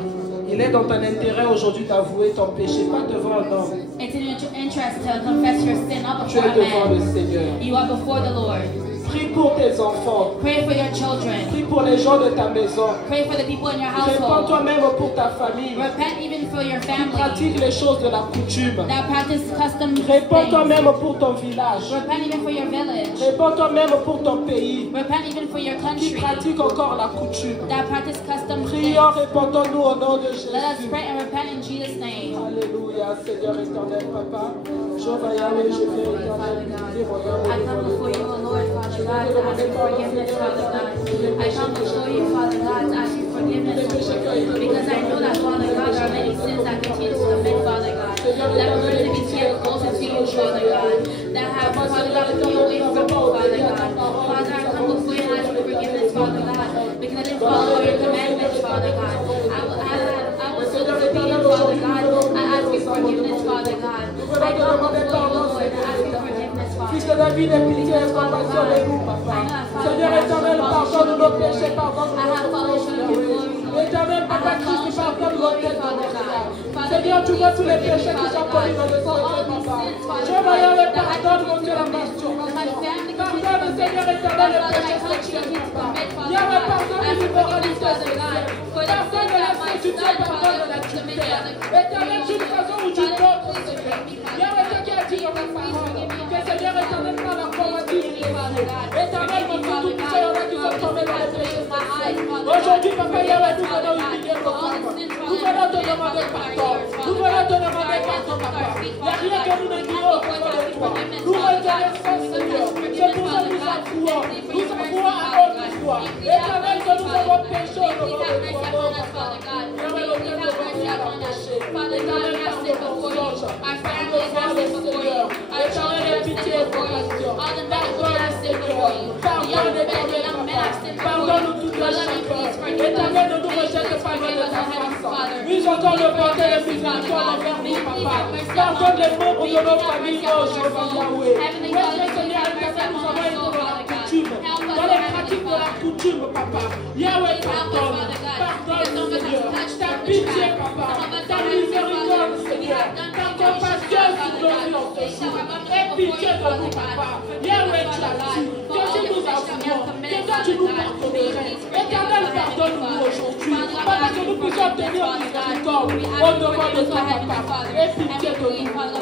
Il est dans ton intérêt aujourd'hui d'avouer ton péché, pas devant un homme. It's in your interest to confess your sin, not Tu before es a devant le man. Seigneur. You are before the Lord. Prie pour tes enfants. Pray for your children. Prie pour les gens de ta maison. Pray for the people in your household. Répands-toi même pour ta famille. Repent even for your Qui family pratique les choses de la coutume. that practice custom Répands-toi things. même pour ton village. Repent even for your village. Répands-toi même pour ton pays. Repent even for your Qui country pratique encore la coutume. that practice custom things. Prions, répandons-nous au nom de Jésus. Let us pray and repent in Jesus' name. Alléluia, Seigneur éternel, Papa. Jéhovah Yahweh, je viens éternel, dire au nom I come before you, O Lord, Father God, to ask you forgiveness, Father God. I come before you, Father God, to ask you forgiveness, Lord, because I know that, Father God, there are many sins that continue to commit, Father God, that prevent me to get closer to you, Father God, that have, Father God, put me away from you, Father God. Father, I come before you and ask you forgiveness, Father God, because I didn't follow your commandments, Father God. I was so disobedient, Father God. I ask you forgiveness, Father God. I come before you, Lord, and ask you forgiveness, Fils Father. de David, aie pitié et compassion de nous, Papa. Seigneur éternel, pardonne nos péchés, pardonne I have fallen short of your glory, Lord. Éternel, I Papa have fallen Christ, short of pardonne your nos glory, têtes, Father God. Father, Seigneur, tu vois tous les forgive me, péchés qui sont Father commis dans God, le for all sang, these Papa. sins, Father Jéhovah God, Yahweh, that I pardonne, mon Dieu, la committed, masturbation. that my family Pardonne committed, pardonne, Seigneur éternel, le péché sexuel, papa. Yahweh, pardonne l'immoralité sexuelle. Pardonne la prostitution, pardonne l'adultère. Éternel, d'une façon ou d'une autre, Seigneur. Yahweh, toi qui as dit dans ta parole, que Seigneur éternel, par la convoitise des yeux. Éternel, mon Dieu, tout ça, il y en a qui sont tombés dans les péchés sexuels. Aujourd'hui, papa, Yahweh, nous venons humilier nos femmes. Nous venons te demander pardon. Nous venons te demander pardon, papa. Il n'y a rien que nous ne dirons auprès de toi. Nous reconnaissons, Seigneur. C'est pour ça que nous avouons. Nous avouons à notre foi. Éternel, que nous avons péché au nom de toi, papa. Yahweh, le Dieu de gloire a péché. Éternel, pardonne nos songes. Pardonne, Seigneur. Éternel, aie pitié et compassion. Pardonne, Seigneur. Pardonne, éternel, papa. Pardonne-nous toutes les chacun. Éternel, ne nous rejette pas de ta face. Use encore le porter les miséricordes envers nous, papa. Pardonne les membres de nos familles, oh Jéhovah Yahweh. Notre Seigneur, éternel, nous avons été dans la coutume, dans les pratiques de la coutume, papa. Yahweh, pardonne. Pardonne, Seigneur. Ta pitié, papa. Ta miséricorde, Seigneur. Ta compassion sur nos vies en ce jour. Aie pitié de nous, papa. Yahweh, tu as dit que si nous avouons, que toi tu nous pardonnerais. Éternel, pardonne-nous aujourd'hui. Papa, que nous puissions obtenir miséricorde au devant de toi, papa. Aie pitié de nous.